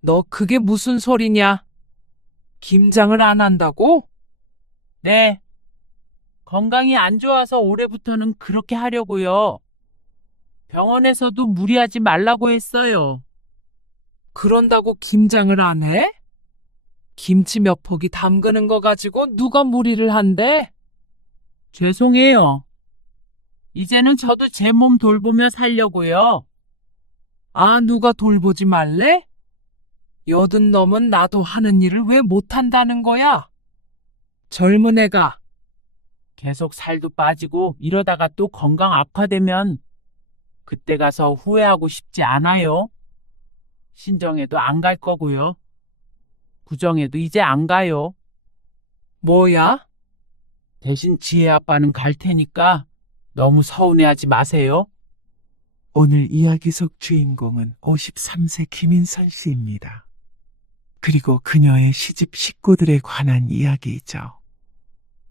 너 그게 무슨 소리냐? 김장을 안 한다고? 네, 건강이 안 좋아서 올해부터는 그렇게 하려고요. 병원에서도 무리하지 말라고 했어요. 그런다고 김장을 안 해? 김치 몇 포기 담그는 거 가지고 누가 무리를 한대? 죄송해요. 이제는 저도 제 몸 돌보며 살려고요. 아, 누가 돌보지 말래? 여든 넘은 나도 하는 일을 왜 못한다는 거야? 젊은 애가. 계속 살도 빠지고 이러다가 또 건강 악화되면 그때 가서 후회하고 싶지 않아요. 신정에도 안 갈 거고요. 구정에도 이제 안 가요. 뭐야? 대신 지혜 아빠는 갈 테니까 너무 서운해하지 마세요. 오늘 이야기 속 주인공은 53세 김인선 씨입니다. 그리고 그녀의 시집 식구들에 관한 이야기이죠.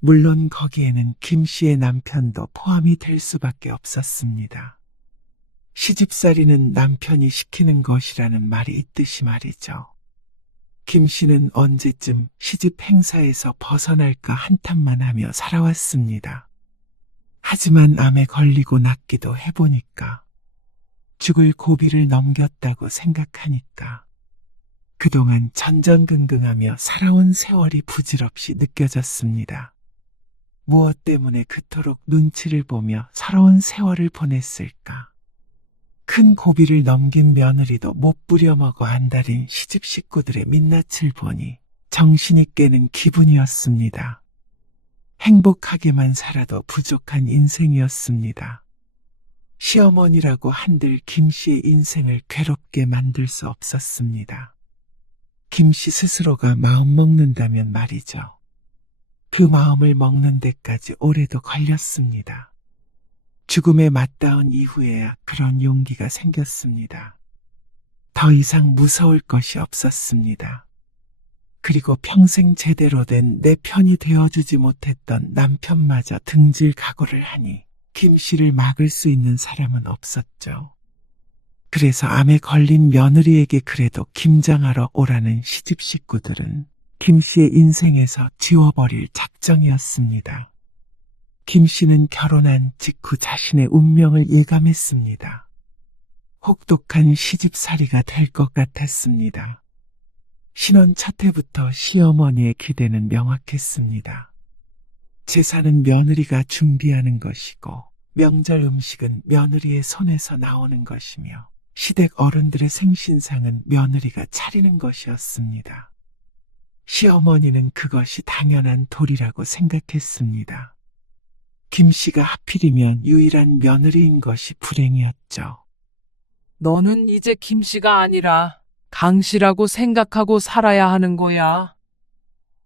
물론 거기에는 김 씨의 남편도 포함이 될 수밖에 없었습니다. 시집살이는 남편이 시키는 것이라는 말이 있듯이 말이죠. 김 씨는 언제쯤 시집 행사에서 벗어날까 한탄만 하며 살아왔습니다. 하지만 암에 걸리고 낫기도 해보니까, 죽을 고비를 넘겼다고 생각하니까 그동안 전전긍긍하며 살아온 세월이 부질없이 느껴졌습니다. 무엇 때문에 그토록 눈치를 보며 살아온 세월을 보냈을까? 큰 고비를 넘긴 며느리도 못 부려먹어 안달인 시집 식구들의 민낯을 보니 정신이 깨는 기분이었습니다. 행복하게만 살아도 부족한 인생이었습니다. 시어머니라고 한들 김 씨의 인생을 괴롭게 만들 수 없었습니다. 김 씨 스스로가 마음 먹는다면 말이죠. 그 마음을 먹는 데까지 오래도 걸렸습니다. 죽음에 맞닿은 이후에야 그런 용기가 생겼습니다. 더 이상 무서울 것이 없었습니다. 그리고 평생 제대로 된 내 편이 되어주지 못했던 남편마저 등질 각오를 하니 김 씨를 막을 수 있는 사람은 없었죠. 그래서 암에 걸린 며느리에게 그래도 김장하러 오라는 시집 식구들은 김 씨의 인생에서 지워버릴 작정이었습니다. 김 씨는 결혼한 직후 자신의 운명을 예감했습니다. 혹독한 시집살이가 될 것 같았습니다. 신혼 첫 해부터 시어머니의 기대는 명확했습니다. 제사는 며느리가 준비하는 것이고 명절 음식은 며느리의 손에서 나오는 것이며 시댁 어른들의 생신상은 며느리가 차리는 것이었습니다. 시어머니는 그것이 당연한 도리라고 생각했습니다. 김 씨가 하필이면 유일한 며느리인 것이 불행이었죠. 너는 이제 김 씨가 아니라 강 씨라고 생각하고 살아야 하는 거야.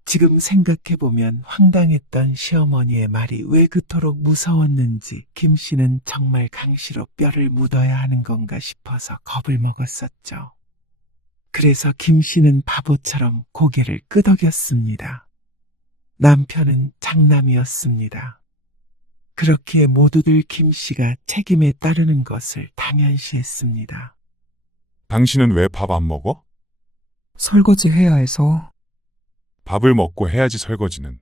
지금 생각해보면 황당했던 시어머니의 말이 왜 그토록 무서웠는지 김 씨는 정말 강 씨로 뼈를 묻어야 하는 건가 싶어서 겁을 먹었었죠. 그래서 김 씨는 바보처럼 고개를 끄덕였습니다. 남편은 장남이었습니다. 그렇기에 모두들 김 씨가 책임에 따르는 것을 당연시했습니다. 당신은 왜 밥 안 먹어? 설거지 해야 해서. 밥을 먹고 해야지 설거지는.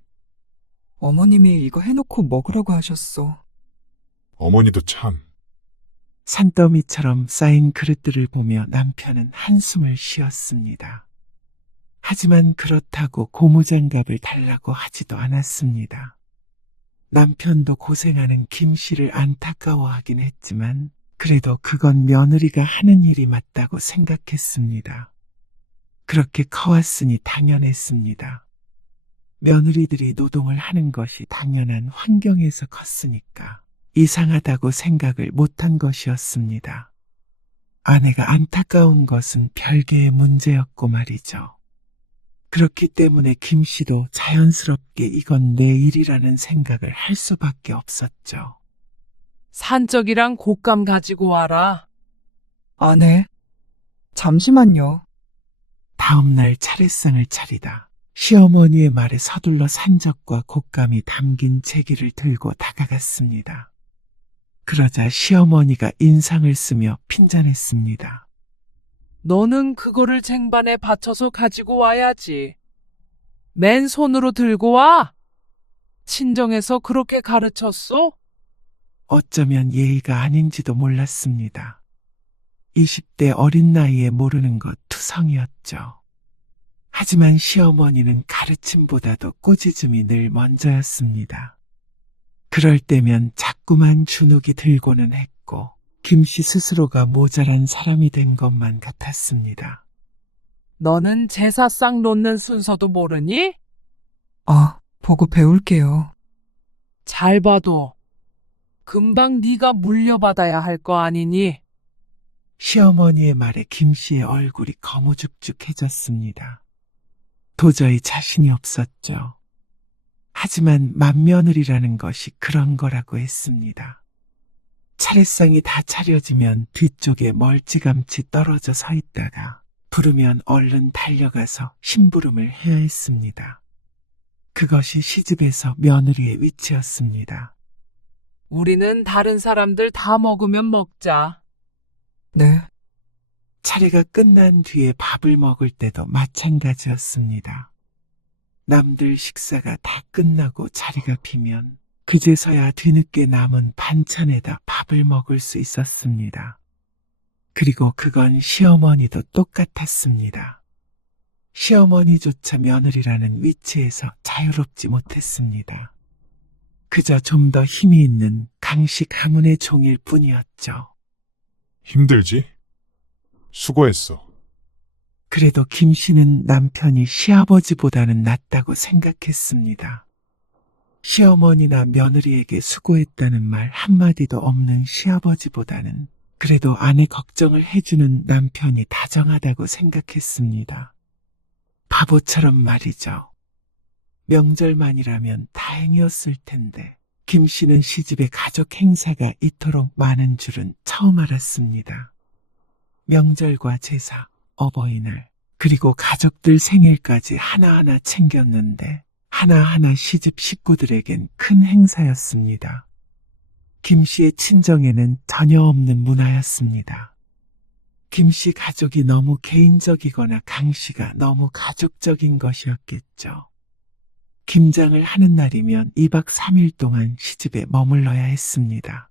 어머님이 이거 해놓고 먹으라고 하셨어. 어머니도 참. 산더미처럼 쌓인 그릇들을 보며 남편은 한숨을 쉬었습니다. 하지만 그렇다고 고무장갑을 달라고 하지도 않았습니다. 남편도 고생하는 김 씨를 안타까워하긴 했지만 그래도 그건 며느리가 하는 일이 맞다고 생각했습니다. 그렇게 커왔으니 당연했습니다. 며느리들이 노동을 하는 것이 당연한 환경에서 컸으니까 이상하다고 생각을 못한 것이었습니다. 아내가 안타까운 것은 별개의 문제였고 말이죠. 그렇기 때문에 김 씨도 자연스럽게 이건 내 일이라는 생각을 할 수밖에 없었죠. 산적이랑 곶감 가지고 와라. 안 해. 잠시만요. 다음 날 차례상을 차리다 시어머니의 말에 서둘러 산적과 곶감이 담긴 제기를 들고 다가갔습니다. 그러자 시어머니가 인상을 쓰며 핀잔했습니다. 너는 그거를 쟁반에 받쳐서 가지고 와야지. 맨손으로 들고 와? 친정에서 그렇게 가르쳤어? 어쩌면 예의가 아닌지도 몰랐습니다. 20대 어린 나이에 모르는 것 투성이었죠. 하지만 시어머니는 가르침보다도 꼬지즘이 늘 먼저였습니다. 그럴 때면 자꾸만 주눅이 들고는 했고 김씨 스스로가 모자란 사람이 된 것만 같았습니다. 너는 제사상 놓는 순서도 모르니? 아, 보고 배울게요. 잘 봐도 금방 네가 물려받아야 할 거 아니니? 시어머니의 말에 김씨의 얼굴이 거무죽죽해졌습니다. 도저히 자신이 없었죠. 하지만 맏며느리라는 것이 그런 거라고 했습니다. 차례상이 다 차려지면 뒤쪽에 멀찌감치 떨어져 서 있다가 부르면 얼른 달려가서 심부름을 해야 했습니다. 그것이 시집에서 며느리의 위치였습니다. 우리는 다른 사람들 다 먹으면 먹자. 네, 차례가 끝난 뒤에 밥을 먹을 때도 마찬가지였습니다. 남들 식사가 다 끝나고 자리가 비면 그제서야 뒤늦게 남은 반찬에다 밥을 먹을 수 있었습니다. 그리고 그건 시어머니도 똑같았습니다. 시어머니조차 며느리라는 위치에서 자유롭지 못했습니다. 그저 좀 더 힘이 있는 강씨 가문의 종일 뿐이었죠. 힘들지? 수고했어. 그래도 김 씨는 남편이 시아버지보다는 낫다고 생각했습니다. 시어머니나 며느리에게 수고했다는 말 한마디도 없는 시아버지보다는 그래도 아내 걱정을 해주는 남편이 다정하다고 생각했습니다. 바보처럼 말이죠. 명절만이라면 다행이었을 텐데 김 씨는 시집에 가족 행사가 이토록 많은 줄은 처음 알았습니다. 명절과 제사, 어버이날, 그리고 가족들 생일까지 하나하나 챙겼는데 하나하나 시집 식구들에겐 큰 행사였습니다. 김 씨의 친정에는 전혀 없는 문화였습니다. 김 씨 가족이 너무 개인적이거나 강 씨가 너무 가족적인 것이었겠죠. 김장을 하는 날이면 2박 3일 동안 시집에 머물러야 했습니다.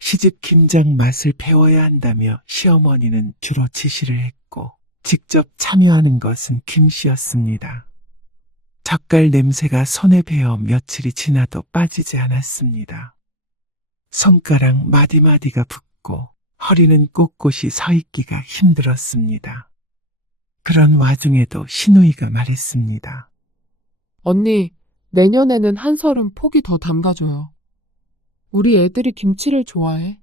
시집 김장 맛을 배워야 한다며 시어머니는 주로 지시를 했고 직접 참여하는 것은 김 씨였습니다. 젓갈 냄새가 손에 배어 며칠이 지나도 빠지지 않았습니다. 손가락 마디마디가 붓고 허리는 꼿꼿이 서 있기가 힘들었습니다. 그런 와중에도 시누이가 말했습니다. 언니, 내년에는 한설은 폭이 더 담가줘요. 우리 애들이 김치를 좋아해.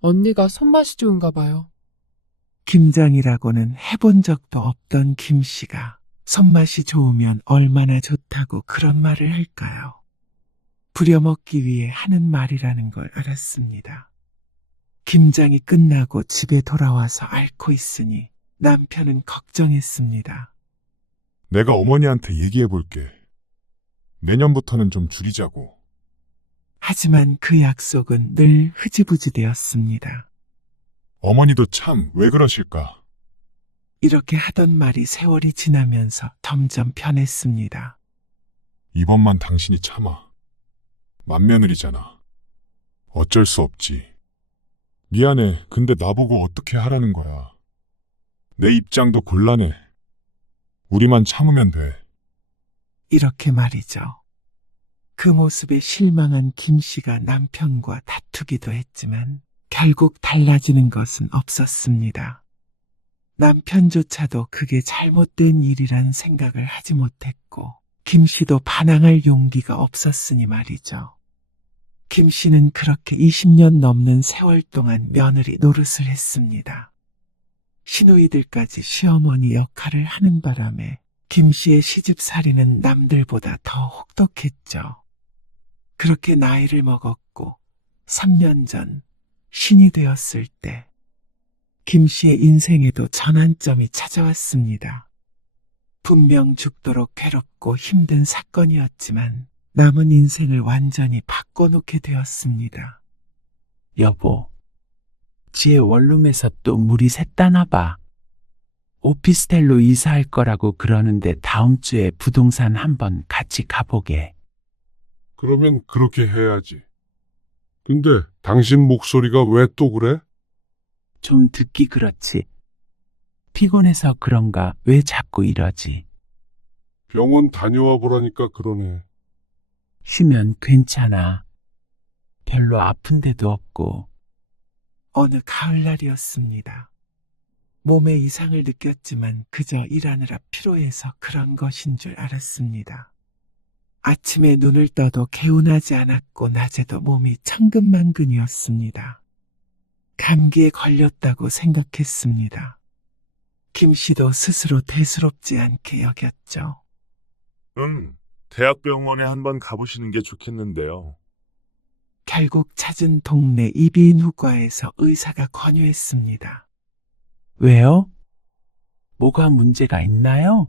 언니가 손맛이 좋은가 봐요. 김장이라고는 해본 적도 없던 김 씨가 손맛이 좋으면 얼마나 좋다고 그런 말을 할까요? 부려먹기 위해 하는 말이라는 걸 알았습니다. 김장이 끝나고 집에 돌아와서 앓고 있으니 남편은 걱정했습니다. 내가 어머니한테 얘기해 볼게. 내년부터는 좀 줄이자고. 하지만 그 약속은 늘 흐지부지 되었습니다. 어머니도 참 왜 그러실까? 이렇게 하던 말이 세월이 지나면서 점점 변했습니다. 이번만 당신이 참아. 맏며느리잖아. 어쩔 수 없지. 미안해. 근데 나보고 어떻게 하라는 거야. 내 입장도 곤란해. 우리만 참으면 돼. 이렇게 말이죠. 그 모습에 실망한 김 씨가 남편과 다투기도 했지만 결국 달라지는 것은 없었습니다. 남편조차도 그게 잘못된 일이란 생각을 하지 못했고 김 씨도 반항할 용기가 없었으니 말이죠. 김 씨는 그렇게 20년 넘는 세월 동안 며느리 노릇을 했습니다. 시누이들까지 시어머니 역할을 하는 바람에 김 씨의 시집살이는 남들보다 더 혹독했죠. 그렇게 나이를 먹었고 3년 전 신이 되었을 때 김 씨의 인생에도 전환점이 찾아왔습니다. 분명 죽도록 괴롭고 힘든 사건이었지만 남은 인생을 완전히 바꿔놓게 되었습니다. 여보, 지혜 원룸에서 또 물이 샜다나 봐. 오피스텔로 이사할 거라고 그러는데 다음 주에 부동산 한번 같이 가보게. 그러면 그렇게 해야지. 근데 당신 목소리가 왜 또 그래? 좀 듣기 그렇지. 피곤해서 그런가 왜 자꾸 이러지? 병원 다녀와 보라니까 그러네. 쉬면 괜찮아. 별로 아픈 데도 없고. 어느 가을날이었습니다. 몸에 이상을 느꼈지만 그저 일하느라 피로해서 그런 것인 줄 알았습니다. 아침에 눈을 떠도 개운하지 않았고 낮에도 몸이 천근만근이었습니다. 감기에 걸렸다고 생각했습니다. 김 씨도 스스로 대수롭지 않게 여겼죠. 대학병원에 한번 가보시는 게 좋겠는데요. 결국 찾은 동네 이비인후과에서 의사가 권유했습니다. 왜요? 뭐가 문제가 있나요?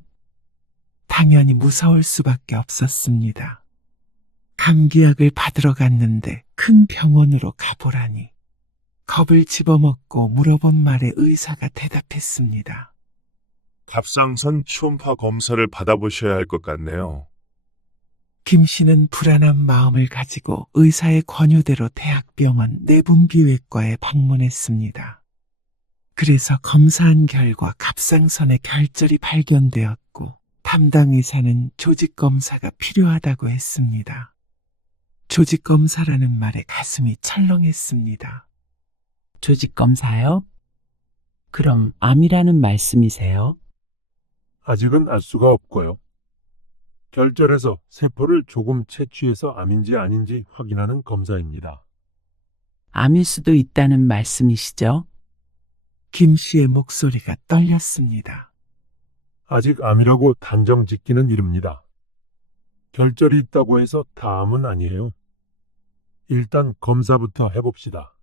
당연히 무서울 수밖에 없었습니다. 감기약을 받으러 갔는데 큰 병원으로 가보라니. 겁을 집어먹고 물어본 말에 의사가 대답했습니다. 갑상선 초음파 검사를 받아보셔야 할 것 같네요. 김 씨는 불안한 마음을 가지고 의사의 권유대로 대학병원 내분비외과에 방문했습니다. 그래서 검사한 결과 갑상선에 결절이 발견되었고 담당 의사는 조직검사가 필요하다고 했습니다. 조직검사라는 말에 가슴이 철렁했습니다. 조직검사요? 그럼 암이라는 말씀이세요? 아직은 알 수가 없고요. 결절해서 세포를 조금 채취해서 암인지 아닌지 확인하는 검사입니다. 암일 수도 있다는 말씀이시죠? 김 씨의 목소리가 떨렸습니다. 아직 암이라고 단정 짓기는 이릅니다. 결절이 있다고 해서 다 암은 아니에요. 일단 검사부터 해봅시다.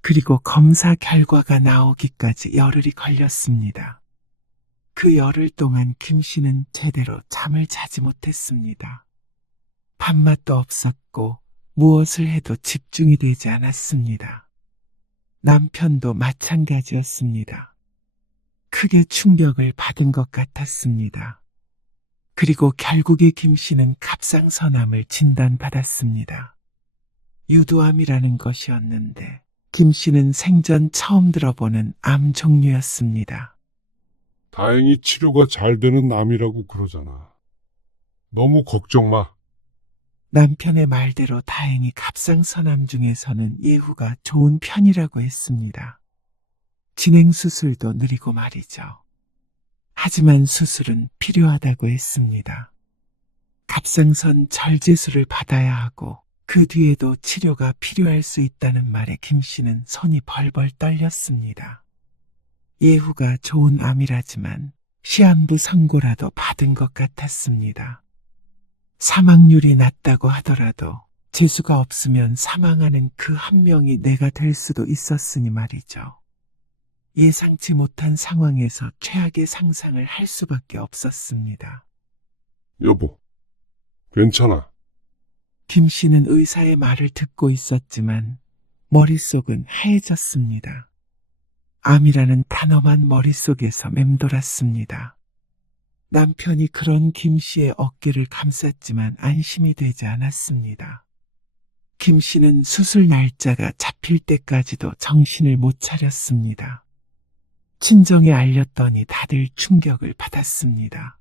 그리고 검사 결과가 나오기까지 열흘이 걸렸습니다. 그 열흘 동안 김 씨는 제대로 잠을 자지 못했습니다. 밥맛도 없었고 무엇을 해도 집중이 되지 않았습니다. 남편도 마찬가지였습니다. 크게 충격을 받은 것 같았습니다. 그리고 결국에 김 씨는 갑상선암을 진단받았습니다. 유두암이라는 것이었는데 김 씨는 생전 처음 들어보는 암 종류였습니다. 다행히 치료가 잘 되는 암이라고 그러잖아. 너무 걱정 마. 남편의 말대로 다행히 갑상선암 중에서는 예후가 좋은 편이라고 했습니다. 진행 수술도 느리고 말이죠. 하지만 수술은 필요하다고 했습니다. 갑상선 절제술을 받아야 하고 그 뒤에도 치료가 필요할 수 있다는 말에 김 씨는 손이 벌벌 떨렸습니다. 예후가 좋은 암이라지만 시한부 선고라도 받은 것 같았습니다. 사망률이 낮다고 하더라도 재수가 없으면 사망하는 그 한 명이 내가 될 수도 있었으니 말이죠. 예상치 못한 상황에서 최악의 상상을 할 수밖에 없었습니다. 여보, 괜찮아. 김 씨는 의사의 말을 듣고 있었지만 머릿속은 하얘졌습니다. 암이라는 단어만 머릿속에서 맴돌았습니다. 남편이 그런 김 씨의 어깨를 감쌌지만 안심이 되지 않았습니다. 김 씨는 수술 날짜가 잡힐 때까지도 정신을 못 차렸습니다. 친정에 알렸더니 다들 충격을 받았습니다.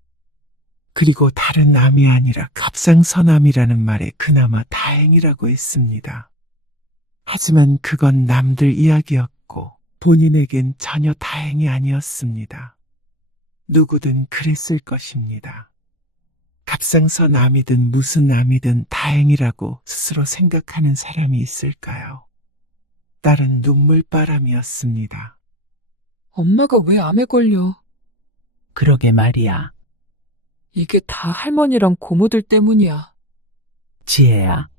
그리고 다른 암이 아니라 갑상선암이라는 말에 그나마 다행이라고 했습니다. 하지만 그건 남들 이야기였고 본인에겐 전혀 다행이 아니었습니다. 누구든 그랬을 것입니다. 갑상선암이든 무슨 암이든 다행이라고 스스로 생각하는 사람이 있을까요? 딸은 눈물바람이었습니다. 엄마가 왜 암에 걸려? 그러게 말이야. 이게 다 할머니랑 고모들 때문이야. 지혜야.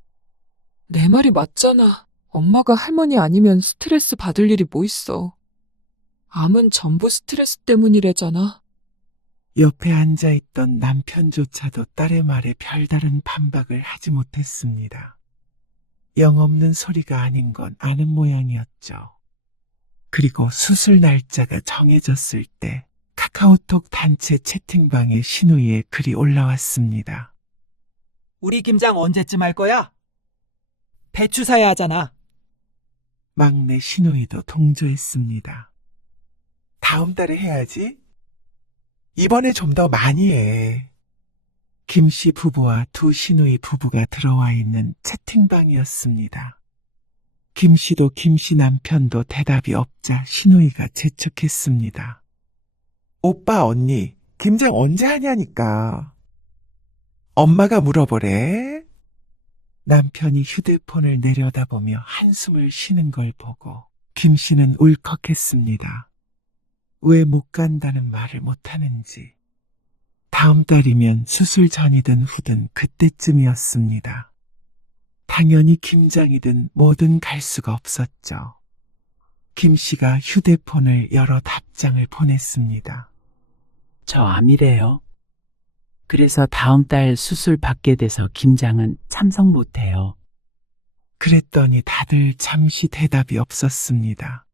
내 말이 맞잖아. 엄마가 할머니 아니면 스트레스 받을 일이 뭐 있어. 암은 전부 스트레스 때문이래잖아. 옆에 앉아있던 남편조차도 딸의 말에 별다른 반박을 하지 못했습니다. 영없는 소리가 아닌 건 아는 모양이었죠. 그리고 수술 날짜가 정해졌을 때 카카오톡 단체 채팅방에 신우이의 글이 올라왔습니다. 우리 김장 언제쯤 할 거야? 배추 사야 하잖아. 막내 신우이도 동조했습니다. 다음 달에 해야지. 이번에 좀 더 많이 해. 김씨 부부와 두 신우이 부부가 들어와 있는 채팅방이었습니다. 김씨도 김씨 남편도 대답이 없자 신우이가 재촉했습니다. 오빠, 언니, 김장 언제 하냐니까. 엄마가 물어보래. 남편이 휴대폰을 내려다보며 한숨을 쉬는 걸 보고 김씨는 울컥했습니다. 왜 못 간다는 말을 못하는지. 다음 달이면 수술 전이든 후든 그때쯤이었습니다. 당연히 김장이든 뭐든 갈 수가 없었죠. 김씨가 휴대폰을 열어 답장을 보냈습니다. 저 암이래요. 그래서 다음 달 수술 받게 돼서 김장은 참석 못해요. 그랬더니 다들 잠시 대답이 없었습니다.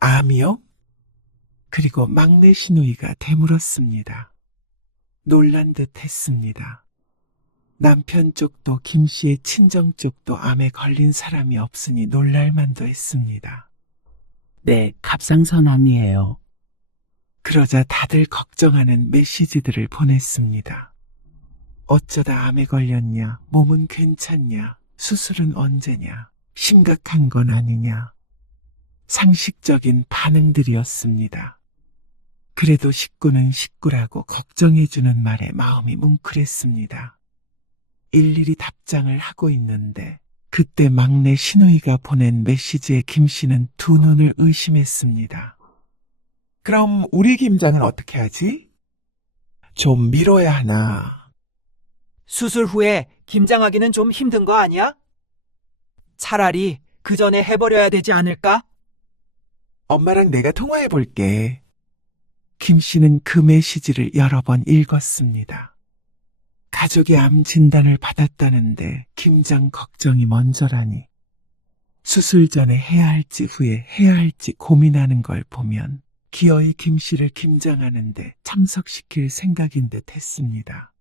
암이요? 그리고 막내 신우이가 되물었습니다. 놀란 듯 했습니다. 남편 쪽도 김씨의 친정 쪽도 암에 걸린 사람이 없으니 놀랄만도 했습니다. 네, 갑상선암이에요. 그러자 다들 걱정하는 메시지들을 보냈습니다. 어쩌다 암에 걸렸냐, 몸은 괜찮냐, 수술은 언제냐, 심각한 건 아니냐. 상식적인 반응들이었습니다. 그래도 식구는 식구라고 걱정해주는 말에 마음이 뭉클했습니다. 일일이 답장을 하고 있는데 그때 막내 신우이가 보낸 메시지에 김씨는 두 눈을 의심했습니다. 그럼 우리 김장은 어떻게 하지? 좀 미뤄야 하나? 수술 후에 김장하기는 좀 힘든 거 아니야? 차라리 그 전에 해버려야 되지 않을까? 엄마랑 내가 통화해 볼게. 김씨는 그 메시지를 여러 번 읽었습니다. 가족이 암 진단을 받았다는데 김장 걱정이 먼저라니. 수술 전에 해야 할지 후에 해야 할지 고민하는 걸 보면 기어이 김씨를 김장하는데 참석시킬 생각인 듯 했습니다.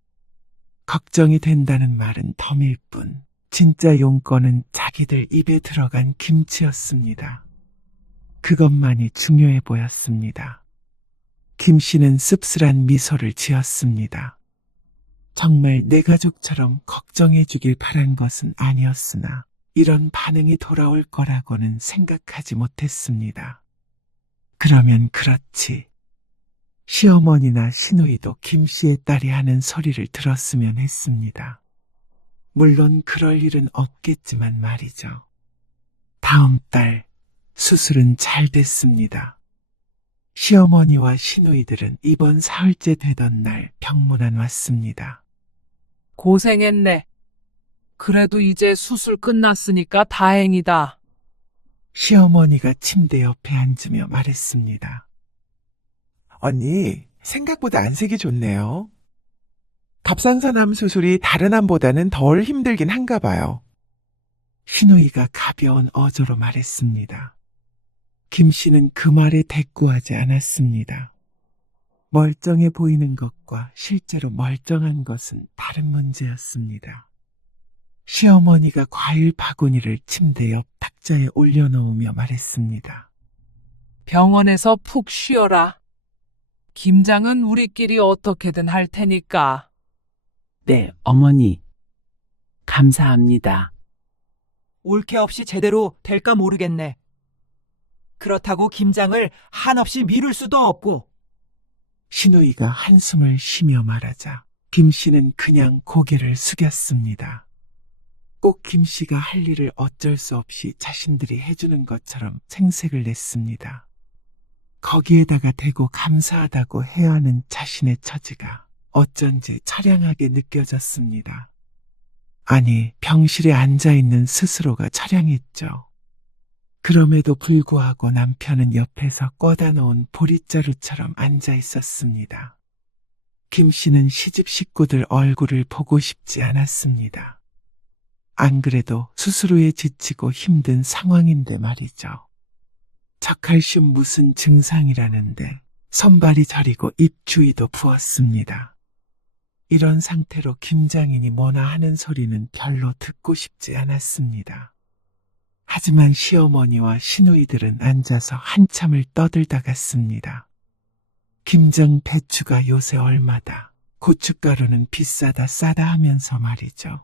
걱정이 된다는 말은 덤일 뿐 진짜 용건은 자기들 입에 들어간 김치였습니다. 그것만이 중요해 보였습니다. 김씨는 씁쓸한 미소를 지었습니다. 정말 내 가족처럼 걱정해 주길 바란 것은 아니었으나 이런 반응이 돌아올 거라고는 생각하지 못했습니다. 그러면 그렇지. 시어머니나 시누이도 김씨의 딸이 하는 소리를 들었으면 했습니다. 물론 그럴 일은 없겠지만 말이죠. 다음 달 수술은 잘 됐습니다. 시어머니와 시누이들은 이번 사흘째 되던 날 병문안 왔습니다. 고생했네. 그래도 이제 수술 끝났으니까 다행이다. 시어머니가 침대 옆에 앉으며 말했습니다. 언니, 생각보다 안색이 좋네요. 갑상선암 수술이 다른 암보다는 덜 힘들긴 한가 봐요. 시누이가 가벼운 어조로 말했습니다. 김 씨는 그 말에 대꾸하지 않았습니다. 멀쩡해 보이는 것과 실제로 멀쩡한 것은 다른 문제였습니다. 시어머니가 과일 바구니를 침대 옆 탁자에 올려놓으며 말했습니다. 병원에서 푹 쉬어라. 김장은 우리끼리 어떻게든 할 테니까. 네, 어머니. 감사합니다. 올케 없이 제대로 될까 모르겠네. 그렇다고 김장을 한없이 미룰 수도 없고. 시누이가 한숨을 쉬며 말하자 김 씨는 그냥 고개를 숙였습니다. 꼭 김 씨가 할 일을 어쩔 수 없이 자신들이 해주는 것처럼 생색을 냈습니다. 거기에다가 대고 감사하다고 해야 하는 자신의 처지가 어쩐지 처량하게 느껴졌습니다. 아니, 병실에 앉아있는 스스로가 처량했죠. 그럼에도 불구하고 남편은 옆에서 꺼다 놓은 보릿자루처럼 앉아 있었습니다. 김 씨는 시집 식구들 얼굴을 보고 싶지 않았습니다. 안 그래도 수술 후에 지치고 힘든 상황인데 말이죠. 저칼슘 무슨 증상이라는데 손발이 저리고 입 주위도 부었습니다. 이런 상태로 김장인이 뭐나 하는 소리는 별로 듣고 싶지 않았습니다. 하지만 시어머니와 시누이들은 앉아서 한참을 떠들다 갔습니다. 김장 배추가 요새 얼마다, 고춧가루는 비싸다 싸다 하면서 말이죠.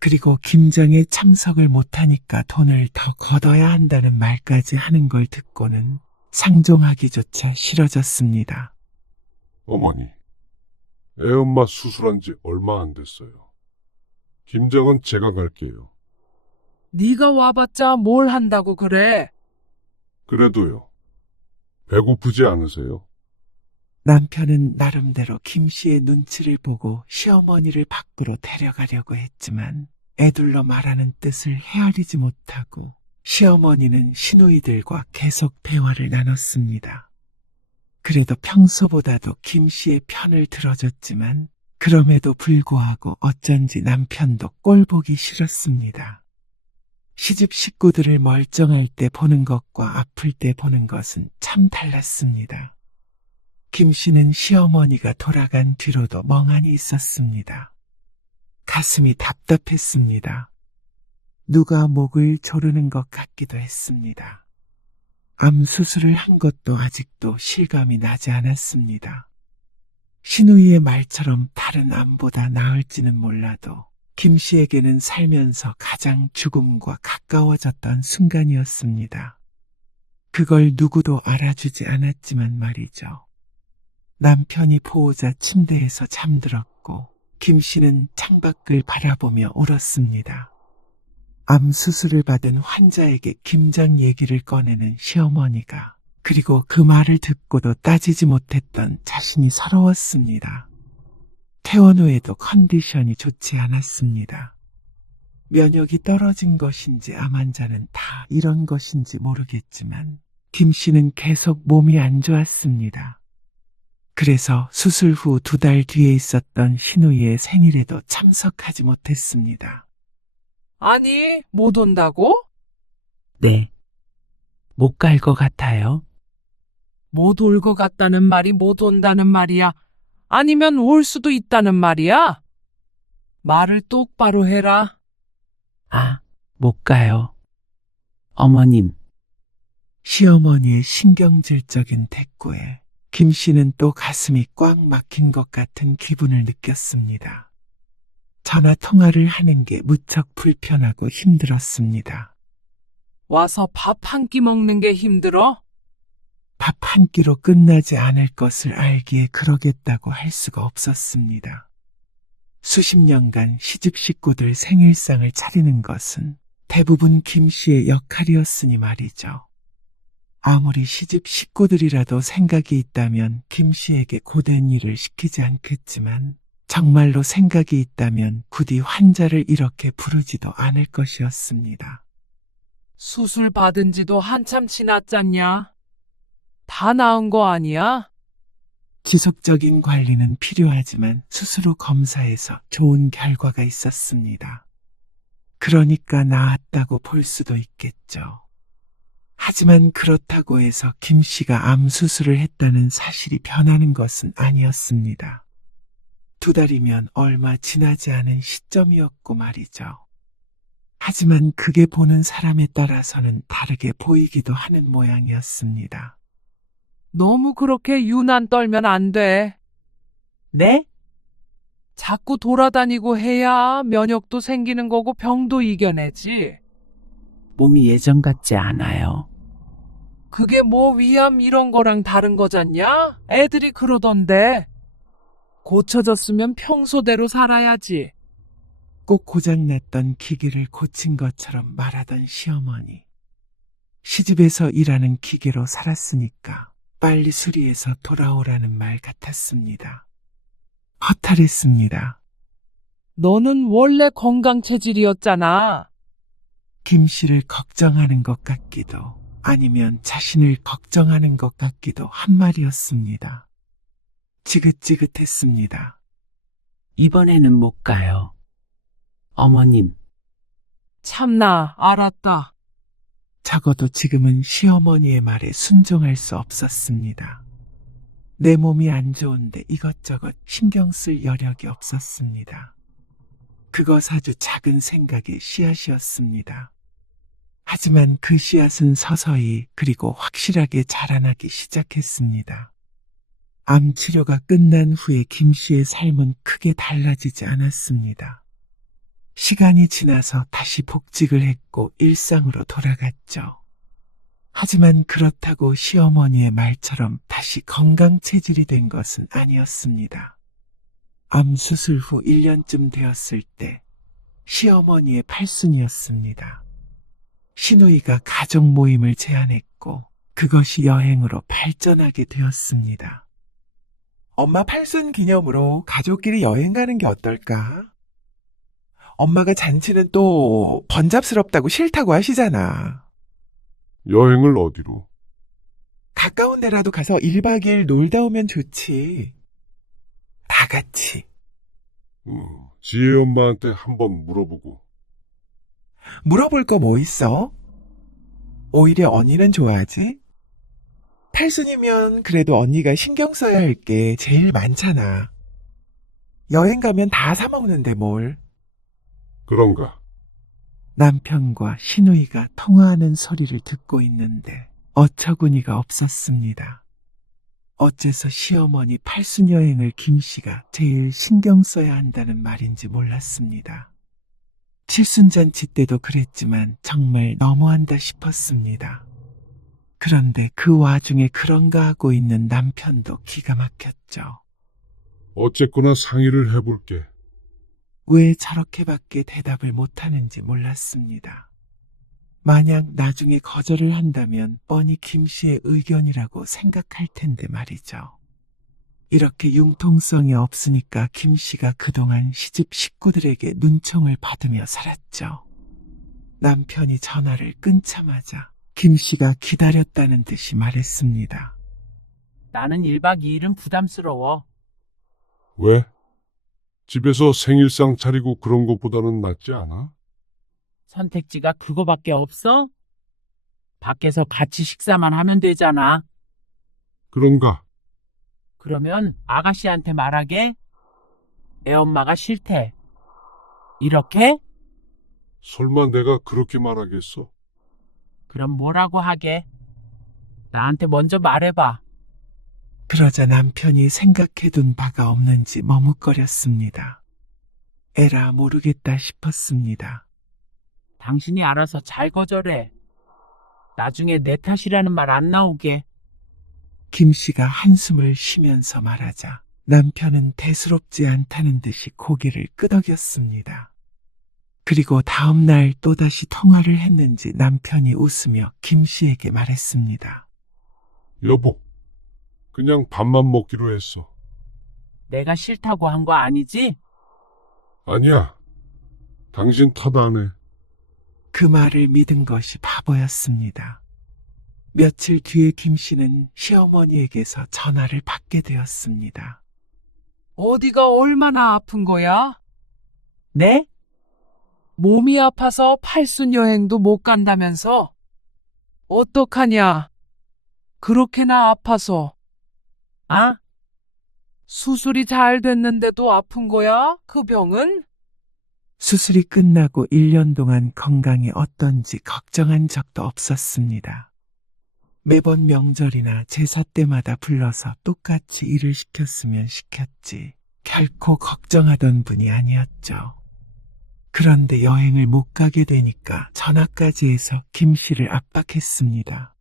그리고 김장에 참석을 못하니까 돈을 더 걷어야 한다는 말까지 하는 걸 듣고는 상종하기조차 싫어졌습니다. 어머니, 애엄마 수술한 지 얼마 안 됐어요. 김장은 제가 갈게요. 네가 와봤자 뭘 한다고 그래? 그래도요. 배고프지 않으세요? 남편은 나름대로 김 씨의 눈치를 보고 시어머니를 밖으로 데려가려고 했지만 애둘러 말하는 뜻을 헤아리지 못하고 시어머니는 시누이들과 계속 대화를 나눴습니다. 그래도 평소보다도 김 씨의 편을 들어줬지만 그럼에도 불구하고 어쩐지 남편도 꼴보기 싫었습니다. 시집 식구들을 멀쩡할 때 보는 것과 아플 때 보는 것은 참 달랐습니다. 김 씨는 시어머니가 돌아간 뒤로도 멍하니 있었습니다. 가슴이 답답했습니다. 누가 목을 조르는 것 같기도 했습니다. 암 수술을 한 것도 아직도 실감이 나지 않았습니다. 시누이의 말처럼 다른 암보다 나을지는 몰라도 김 씨에게는 살면서 가장 죽음과 가까워졌던 순간이었습니다. 그걸 누구도 알아주지 않았지만 말이죠. 남편이 보호자 침대에서 잠들었고 김 씨는 창밖을 바라보며 울었습니다. 암 수술을 받은 환자에게 김장 얘기를 꺼내는 시어머니가, 그리고 그 말을 듣고도 따지지 못했던 자신이 서러웠습니다. 퇴원 후에도 컨디션이 좋지 않았습니다. 면역이 떨어진 것인지 암 환자는 다 이런 것인지 모르겠지만 김 씨는 계속 몸이 안 좋았습니다. 그래서 수술 후 2달 뒤에 있었던 시누이의 생일에도 참석하지 못했습니다. 아니, 못 온다고? 네. 못 갈 것 같아요. 못 올 것 같다는 말이 못 온다는 말이야? 아니면 올 수도 있다는 말이야? 말을 똑바로 해라. 아, 못 가요. 어머님, 시어머니의 신경질적인 대꾸에 김 씨는 또 가슴이 꽉 막힌 것 같은 기분을 느꼈습니다. 전화 통화를 하는 게 무척 불편하고 힘들었습니다. 와서 밥 한 끼 먹는 게 힘들어? 밥 한 끼로 끝나지 않을 것을 알기에 그러겠다고 할 수가 없었습니다. 수십 년간 시집 식구들 생일상을 차리는 것은 대부분 김 씨의 역할이었으니 말이죠. 아무리 시집 식구들이라도 생각이 있다면 김 씨에게 고된 일을 시키지 않겠지만 정말로 생각이 있다면 부디 환자를 이렇게 부르지도 않을 것이었습니다. 수술 받은 지도 한참 지났잖냐? 다 나은 거 아니야? 지속적인 관리는 필요하지만 수술 후 검사에서 좋은 결과가 있었습니다. 그러니까 나았다고 볼 수도 있겠죠. 하지만 그렇다고 해서 김 씨가 암 수술을 했다는 사실이 변하는 것은 아니었습니다. 2달이면 얼마 지나지 않은 시점이었고 말이죠. 하지만 그게 보는 사람에 따라서는 다르게 보이기도 하는 모양이었습니다. 너무 그렇게 유난 떨면 안 돼. 네? 자꾸 돌아다니고 해야 면역도 생기는 거고 병도 이겨내지. 몸이 예전 같지 않아요. 그게 뭐 위암 이런 거랑 다른 거잖냐? 애들이 그러던데. 고쳐졌으면 평소대로 살아야지. 꼭 고장났던 기계를 고친 것처럼 말하던 시어머니. 시집에서 일하는 기계로 살았으니까 빨리 수리해서 돌아오라는 말 같았습니다. 허탈했습니다. 너는 원래 건강 체질이었잖아. 김 씨를 걱정하는 것 같기도 아니면 자신을 걱정하는 것 같기도 한 말이었습니다. 지긋지긋했습니다. 이번에는 못 가요. 어머님, 참나, 알았다. 적어도 지금은 시어머니의 말에 순종할 수 없었습니다. 내 몸이 안 좋은데 이것저것 신경 쓸 여력이 없었습니다. 그것 아주 작은 생각의 씨앗이었습니다. 하지만 그 씨앗은 서서히 그리고 확실하게 자라나기 시작했습니다. 암 치료가 끝난 후에 김 씨의 삶은 크게 달라지지 않았습니다. 시간이 지나서 다시 복직을 했고 일상으로 돌아갔죠. 하지만 그렇다고 시어머니의 말처럼 다시 건강 체질이 된 것은 아니었습니다. 암 수술 후 1년쯤 되었을 때 시어머니의 팔순이었습니다. 시누이가 가족 모임을 제안했고 그것이 여행으로 발전하게 되었습니다. 엄마 팔순 기념으로 가족끼리 여행 가는 게 어떨까? 엄마가 잔치는 또 번잡스럽다고 싫다고 하시잖아. 여행을 어디로? 가까운 데라도 가서 1박 2일 놀다 오면 좋지. 다 같이. 지혜 엄마한테 한번 물어보고. 물어볼 거 뭐 있어? 오히려 언니는 좋아하지? 팔순이면 그래도 언니가 신경 써야 할 게 제일 많잖아. 여행 가면 다 사먹는데 뭘. 그런가? 남편과 시누이가 통화하는 소리를 듣고 있는데 어처구니가 없었습니다. 어째서 시어머니 팔순 여행을 김 씨가 제일 신경 써야 한다는 말인지 몰랐습니다. 칠순잔치 때도 그랬지만 정말 너무한다 싶었습니다. 그런데 그 와중에 그런가 하고 있는 남편도 기가 막혔죠. 어쨌거나 상의를 해볼게. 왜 저렇게밖에 대답을 못하는지 몰랐습니다. 만약 나중에 거절을 한다면 뻔히 김 씨의 의견이라고 생각할 텐데 말이죠. 이렇게 융통성이 없으니까 김 씨가 그동안 시집 식구들에게 눈총을 받으며 살았죠. 남편이 전화를 끊자마자 김 씨가 기다렸다는 듯이 말했습니다. 나는 1박 2일은 부담스러워. 왜? 집에서 생일상 차리고 그런 것보다는 낫지 않아? 선택지가 그거밖에 없어? 밖에서 같이 식사만 하면 되잖아. 그런가? 그러면 아가씨한테 말하게? 애 엄마가 싫대. 이렇게? 설마 내가 그렇게 말하겠어? 그럼 뭐라고 하게? 나한테 먼저 말해봐. 그러자 남편이 생각해둔 바가 없는지 머뭇거렸습니다. 에라 모르겠다 싶었습니다. 당신이 알아서 잘 거절해. 나중에 내 탓이라는 말 안 나오게. 김 씨가 한숨을 쉬면서 말하자 남편은 대수롭지 않다는 듯이 고개를 끄덕였습니다. 그리고 다음 날 또다시 통화를 했는지 남편이 웃으며 김 씨에게 말했습니다. 여보, 그냥 밥만 먹기로 했어. 내가 싫다고 한 거 아니지? 아니야. 당신 탓 안 해. 그 말을 믿은 것이 바보였습니다. 며칠 뒤에 김 씨는 시어머니에게서 전화를 받게 되었습니다. 어디가 얼마나 아픈 거야? 네? 몸이 아파서 팔순 여행도 못 간다면서? 어떡하냐? 그렇게나 아파서. 아? 수술이 잘 됐는데도 아픈 거야? 그 병은? 수술이 끝나고 1년 동안 건강이 어떤지 걱정한 적도 없었습니다. 매번 명절이나 제사 때마다 불러서 똑같이 일을 시켰으면 시켰지 결코 걱정하던 분이 아니었죠. 그런데 여행을 못 가게 되니까 전화까지 해서 김 씨를 압박했습니다.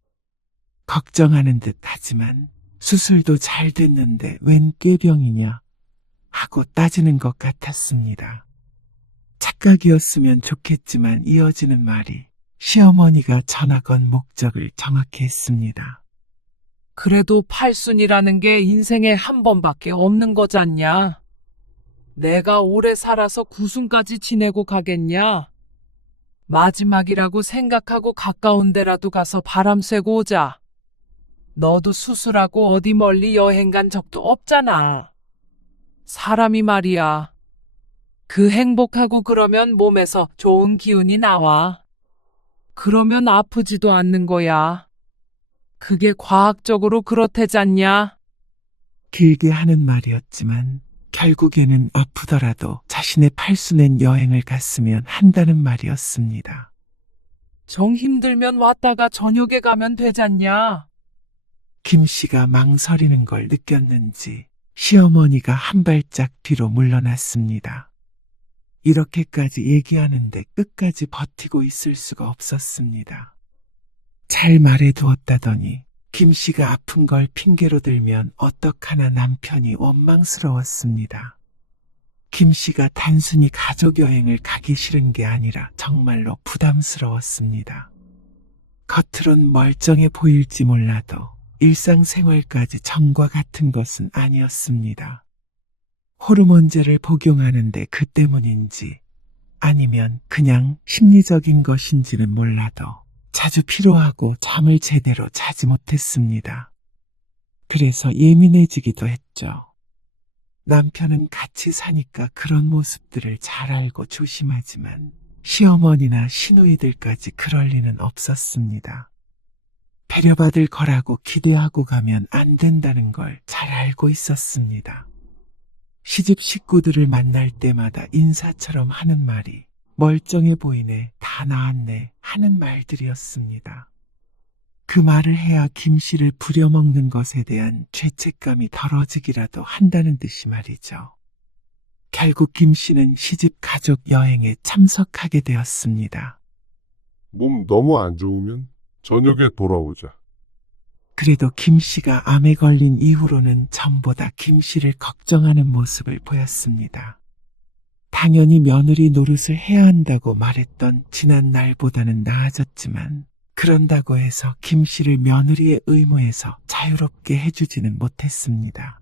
걱정하는 듯 하지만 수술도 잘 됐는데 웬 꾀병이냐 하고 따지는 것 같았습니다. 착각이었으면 좋겠지만 이어지는 말이 시어머니가 전화 건 목적을 정확히 했습니다. 그래도 팔순이라는 게 인생에 한 번밖에 없는 거잖냐? 내가 오래 살아서 구순까지 지내고 가겠냐? 마지막이라고 생각하고 가까운 데라도 가서 바람 쐬고 오자. 너도 수술하고 어디 멀리 여행 간 적도 없잖아. 사람이 말이야. 그 행복하고 그러면 몸에서 좋은 기운이 나와. 그러면 아프지도 않는 거야. 그게 과학적으로 그렇대잖냐? 길게 하는 말이었지만 결국에는 아프더라도 자신의 팔순엔 여행을 갔으면 한다는 말이었습니다. 정 힘들면 왔다가 저녁에 가면 되잖냐? 김 씨가 망설이는 걸 느꼈는지 시어머니가 한 발짝 뒤로 물러났습니다. 이렇게까지 얘기하는데 끝까지 버티고 있을 수가 없었습니다. 잘 말해두었다더니 김 씨가 아픈 걸 핑계로 들면 어떡하나 남편이 원망스러웠습니다. 김 씨가 단순히 가족 여행을 가기 싫은 게 아니라 정말로 부담스러웠습니다. 겉으론 멀쩡해 보일지 몰라도 일상생활까지 전과 같은 것은 아니었습니다. 호르몬제를 복용하는데 그 때문인지 아니면 그냥 심리적인 것인지는 몰라도 자주 피로하고 잠을 제대로 자지 못했습니다. 그래서 예민해지기도 했죠. 남편은 같이 사니까 그런 모습들을 잘 알고 조심하지만 시어머니나 시누이들까지 그럴 리는 없었습니다. 배려받을 거라고 기대하고 가면 안 된다는 걸 잘 알고 있었습니다. 시집 식구들을 만날 때마다 인사처럼 하는 말이 멀쩡해 보이네, 다 나았네 하는 말들이었습니다. 그 말을 해야 김 씨를 부려먹는 것에 대한 죄책감이 덜어지기라도 한다는 듯이 말이죠. 결국 김 씨는 시집 가족 여행에 참석하게 되었습니다. 몸 너무 안 좋으면 저녁에 돌아오자. 그래도 김 씨가 암에 걸린 이후로는 전보다 김 씨를 걱정하는 모습을 보였습니다. 당연히 며느리 노릇을 해야 한다고 말했던 지난 날보다는 나아졌지만 그런다고 해서 김 씨를 며느리의 의무에서 자유롭게 해주지는 못했습니다.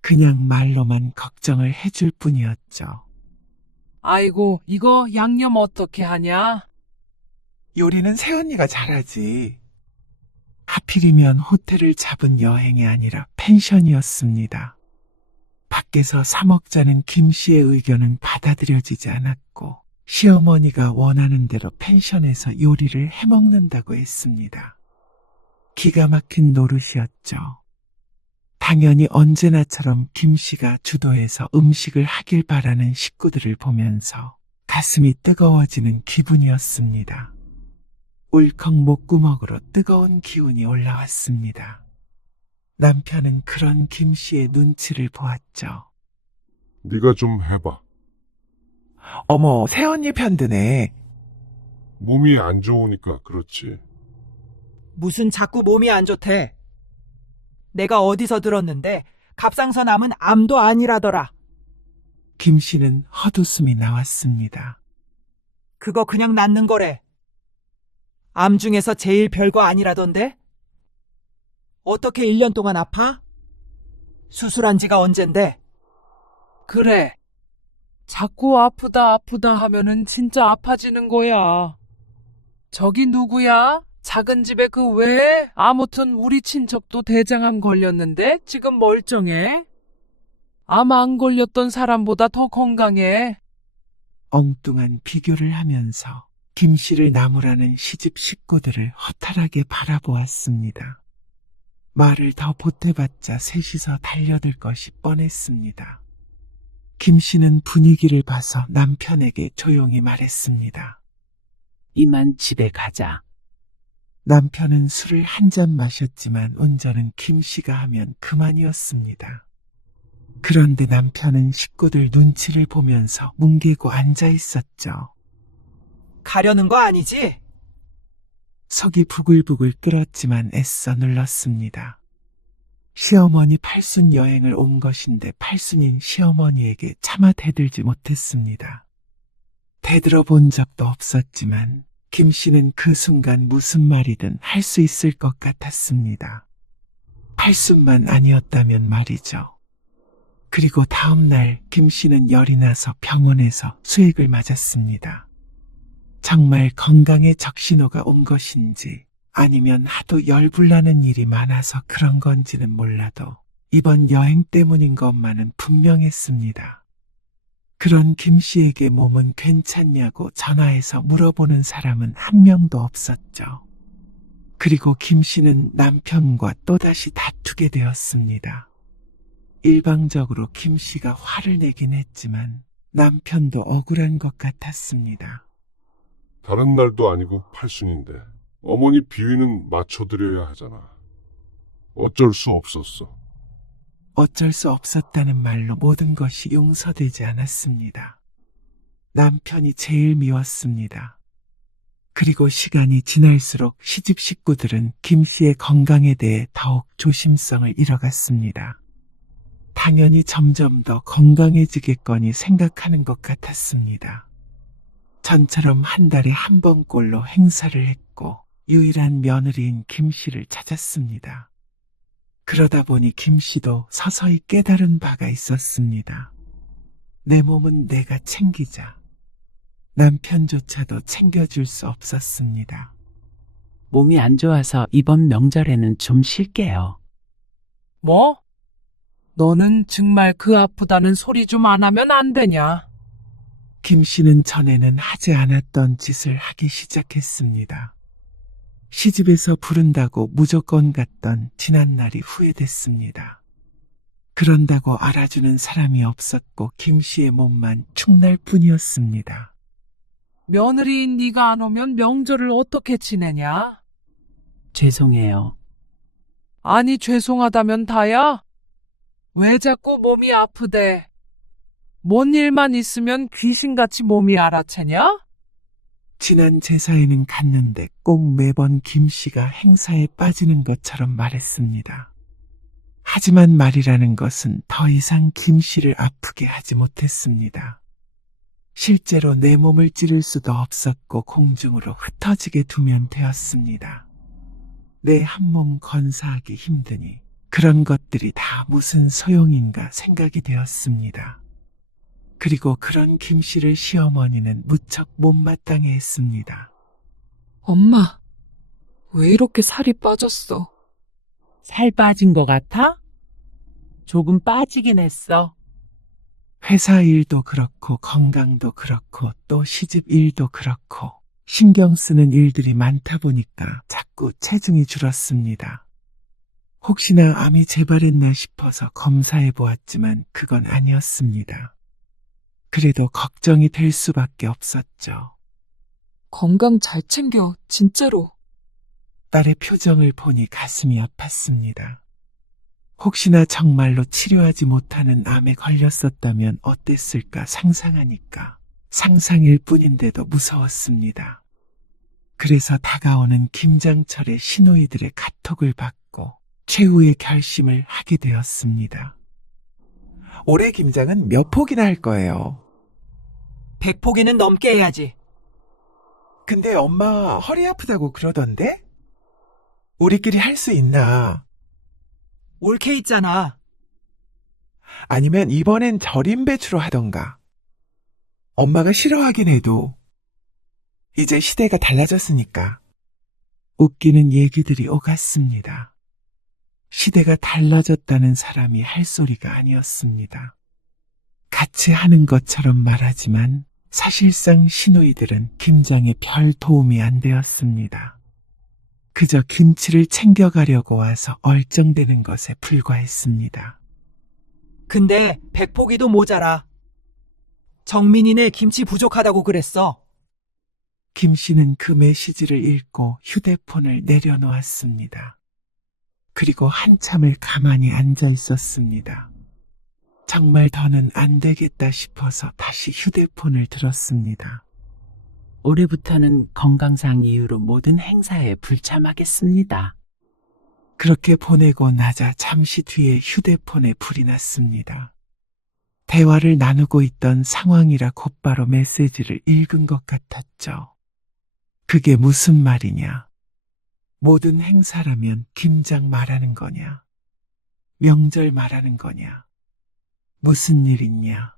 그냥 말로만 걱정을 해줄 뿐이었죠. 아이고, 이거 양념 어떻게 하냐? 요리는 새언니가 잘하지. 하필이면 호텔을 잡은 여행이 아니라 펜션이었습니다. 밖에서 사 먹자는 김 씨의 의견은 받아들여지지 않았고 시어머니가 원하는 대로 펜션에서 요리를 해먹는다고 했습니다. 기가 막힌 노릇이었죠. 당연히 언제나처럼 김 씨가 주도해서 음식을 하길 바라는 식구들을 보면서 가슴이 뜨거워지는 기분이었습니다. 울컥 목구멍으로 뜨거운 기운이 올라왔습니다. 남편은 그런 김 씨의 눈치를 보았죠. 네가 좀 해봐. 어머, 새언니 편드네. 몸이 안 좋으니까 그렇지. 무슨 자꾸 몸이 안 좋대. 내가 어디서 들었는데 갑상선 암은 암도 아니라더라. 김 씨는 헛웃음이 나왔습니다. 그거 그냥 낫는 거래. 암 중에서 제일 별거 아니라던데? 어떻게 1년 동안 아파? 수술한 지가 언젠데? 그래. 자꾸 아프다 하면은 진짜 아파지는 거야. 저기 누구야? 작은 집에 그 왜? 아무튼 우리 친척도 대장암 걸렸는데 지금 멀쩡해. 암 안 걸렸던 사람보다 더 건강해. 엉뚱한 비교를 하면서 김 씨를 나무라는 시집 식구들을 허탈하게 바라보았습니다. 말을 더 보태봤자 셋이서 달려들 것이 뻔했습니다. 김 씨는 분위기를 봐서 남편에게 조용히 말했습니다. 이만 집에 가자. 남편은 술을 한 잔 마셨지만 운전은 김 씨가 하면 그만이었습니다. 그런데 남편은 식구들 눈치를 보면서 뭉개고 앉아 있었죠. 가려는 거 아니지? 속이 부글부글 끓었지만 애써 눌렀습니다. 시어머니 팔순 여행을 온 것인데 팔순인 시어머니에게 차마 대들지 못했습니다. 대들어 본 적도 없었지만 김 씨는 그 순간 무슨 말이든 할 수 있을 것 같았습니다. 팔순만 아니었다면 말이죠. 그리고 다음 날 김 씨는 열이 나서 병원에서 수액을 맞았습니다. 정말 건강에 적신호가 온 것인지 아니면 하도 열불나는 일이 많아서 그런 건지는 몰라도 이번 여행 때문인 것만은 분명했습니다. 그런 김 씨에게 몸은 괜찮냐고 전화해서 물어보는 사람은 한 명도 없었죠. 그리고 김 씨는 남편과 또다시 다투게 되었습니다. 일방적으로 김 씨가 화를 내긴 했지만 남편도 억울한 것 같았습니다. 다른 날도 아니고 팔순인데 어머니 비위는 맞춰드려야 하잖아. 어쩔 수 없었어. 어쩔 수 없었다는 말로 모든 것이 용서되지 않았습니다. 남편이 제일 미웠습니다. 그리고 시간이 지날수록 시집 식구들은 김 씨의 건강에 대해 더욱 조심성을 잃어갔습니다. 당연히 점점 더 건강해지겠거니 생각하는 것 같았습니다. 전처럼 한 달에 한 번꼴로 행사를 했고 유일한 며느리인 김 씨를 찾았습니다. 그러다 보니 김 씨도 서서히 깨달은 바가 있었습니다. 내 몸은 내가 챙기자. 남편조차도 챙겨줄 수 없었습니다. 몸이 안 좋아서 이번 명절에는 좀 쉴게요. 뭐? 너는 정말 그 아프다는 소리 좀 안 하면 안 되냐? 김 씨는 전에는 하지 않았던 짓을 하기 시작했습니다. 시집에서 부른다고 무조건 갔던 지난날이 후회됐습니다. 그런다고 알아주는 사람이 없었고 김 씨의 몸만 축날 뿐이었습니다. 며느리인 네가 안 오면 명절을 어떻게 지내냐? 죄송해요. 아니 죄송하다면 다야? 왜 자꾸 몸이 아프대? 뭔 일만 있으면 귀신같이 몸이 알아채냐? 지난 제사에는 갔는데 꼭 매번 김 씨가 행사에 빠지는 것처럼 말했습니다. 하지만 말이라는 것은 더 이상 김 씨를 아프게 하지 못했습니다. 실제로 내 몸을 찌를 수도 없었고 공중으로 흩어지게 두면 되었습니다. 내 한 몸 건사하기 힘드니 그런 것들이 다 무슨 소용인가 생각이 되었습니다. 그리고 그런 김 씨를 시어머니는 무척 못마땅해 했습니다. 엄마, 왜 이렇게 살이 빠졌어? 살 빠진 것 같아? 조금 빠지긴 했어. 회사 일도 그렇고 건강도 그렇고 또 시집 일도 그렇고 신경 쓰는 일들이 많다 보니까 자꾸 체중이 줄었습니다. 혹시나 암이 재발했나 싶어서 검사해 보았지만 그건 아니었습니다. 그래도 걱정이 될 수밖에 없었죠. 건강 잘 챙겨, 진짜로. 딸의 표정을 보니 가슴이 아팠습니다. 혹시나 정말로 치료하지 못하는 암에 걸렸었다면 어땠을까 상상하니까 상상일 뿐인데도 무서웠습니다. 그래서 다가오는 김장철의 시누이들의 카톡을 받고 최후의 결심을 하게 되었습니다. 올해 김장은 몇 폭이나 할 거예요? 100포기는 넘게 해야지. 근데 엄마 허리 아프다고 그러던데? 우리끼리 할 수 있나? 옳게 있잖아. 아니면 이번엔 절임 배추로 하던가. 엄마가 싫어하긴 해도 이제 시대가 달라졌으니까. 웃기는 얘기들이 오갔습니다. 시대가 달라졌다는 사람이 할 소리가 아니었습니다. 같이 하는 것처럼 말하지만 사실상 시누이들은 김장에 별 도움이 안 되었습니다. 그저 김치를 챙겨가려고 와서 얼쩡대는 것에 불과했습니다. 근데 100포기도 모자라. 정민이네 김치 부족하다고 그랬어. 김 씨는 그 메시지를 읽고 휴대폰을 내려놓았습니다. 그리고 한참을 가만히 앉아 있었습니다. 정말 더는 안 되겠다 싶어서 다시 휴대폰을 들었습니다. 올해부터는 건강상 이유로 모든 행사에 불참하겠습니다. 그렇게 보내고 나자 잠시 뒤에 휴대폰에 불이 났습니다. 대화를 나누고 있던 상황이라 곧바로 메시지를 읽은 것 같았죠. 그게 무슨 말이냐? 모든 행사라면 김장 말하는 거냐? 명절 말하는 거냐? 무슨 일 있냐?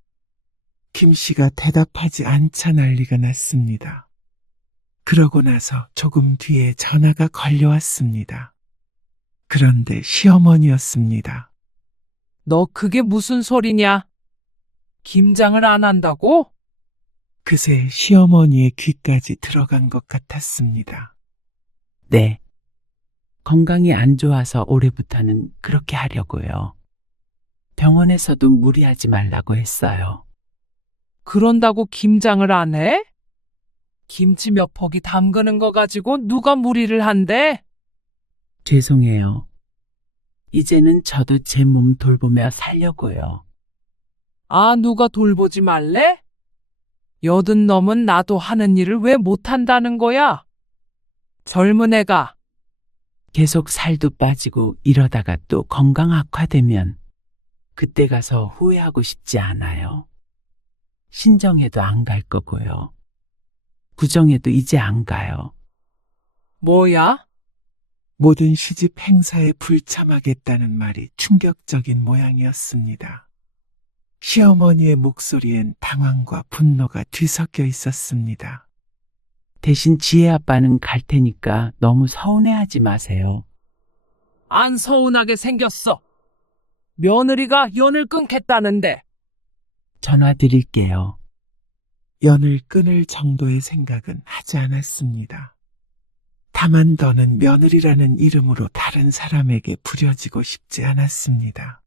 김 씨가 대답하지 않자 난리가 났습니다. 그러고 나서 조금 뒤에 전화가 걸려왔습니다. 그런데 시어머니였습니다. 너 그게 무슨 소리냐? 김장을 안 한다고? 그새 시어머니의 귀까지 들어간 것 같았습니다. 네. 건강이 안 좋아서 올해부터는 그렇게 하려고요. 병원에서도 무리하지 말라고 했어요. 그런다고 김장을 안 해? 김치 몇 포기 담그는 거 가지고 누가 무리를 한대? 죄송해요. 이제는 저도 제 몸 돌보며 살려고요. 아, 누가 돌보지 말래? 80 넘은 나도 하는 일을 왜 못한다는 거야? 젊은 애가. 계속 살도 빠지고 이러다가 또 건강 악화되면 그때 가서 후회하고 싶지 않아요. 신정에도 안 갈 거고요. 구정에도 이제 안 가요. 뭐야? 모든 시집 행사에 불참하겠다는 말이 충격적인 모양이었습니다. 시어머니의 목소리엔 당황과 분노가 뒤섞여 있었습니다. 대신 지혜 아빠는 갈 테니까 너무 서운해하지 마세요. 안 서운하게 생겼어. 며느리가 연을 끊겠다는데. 전화 드릴게요. 연을 끊을 정도의 생각은 하지 않았습니다. 다만 더는 며느리라는 이름으로 다른 사람에게 부려지고 싶지 않았습니다.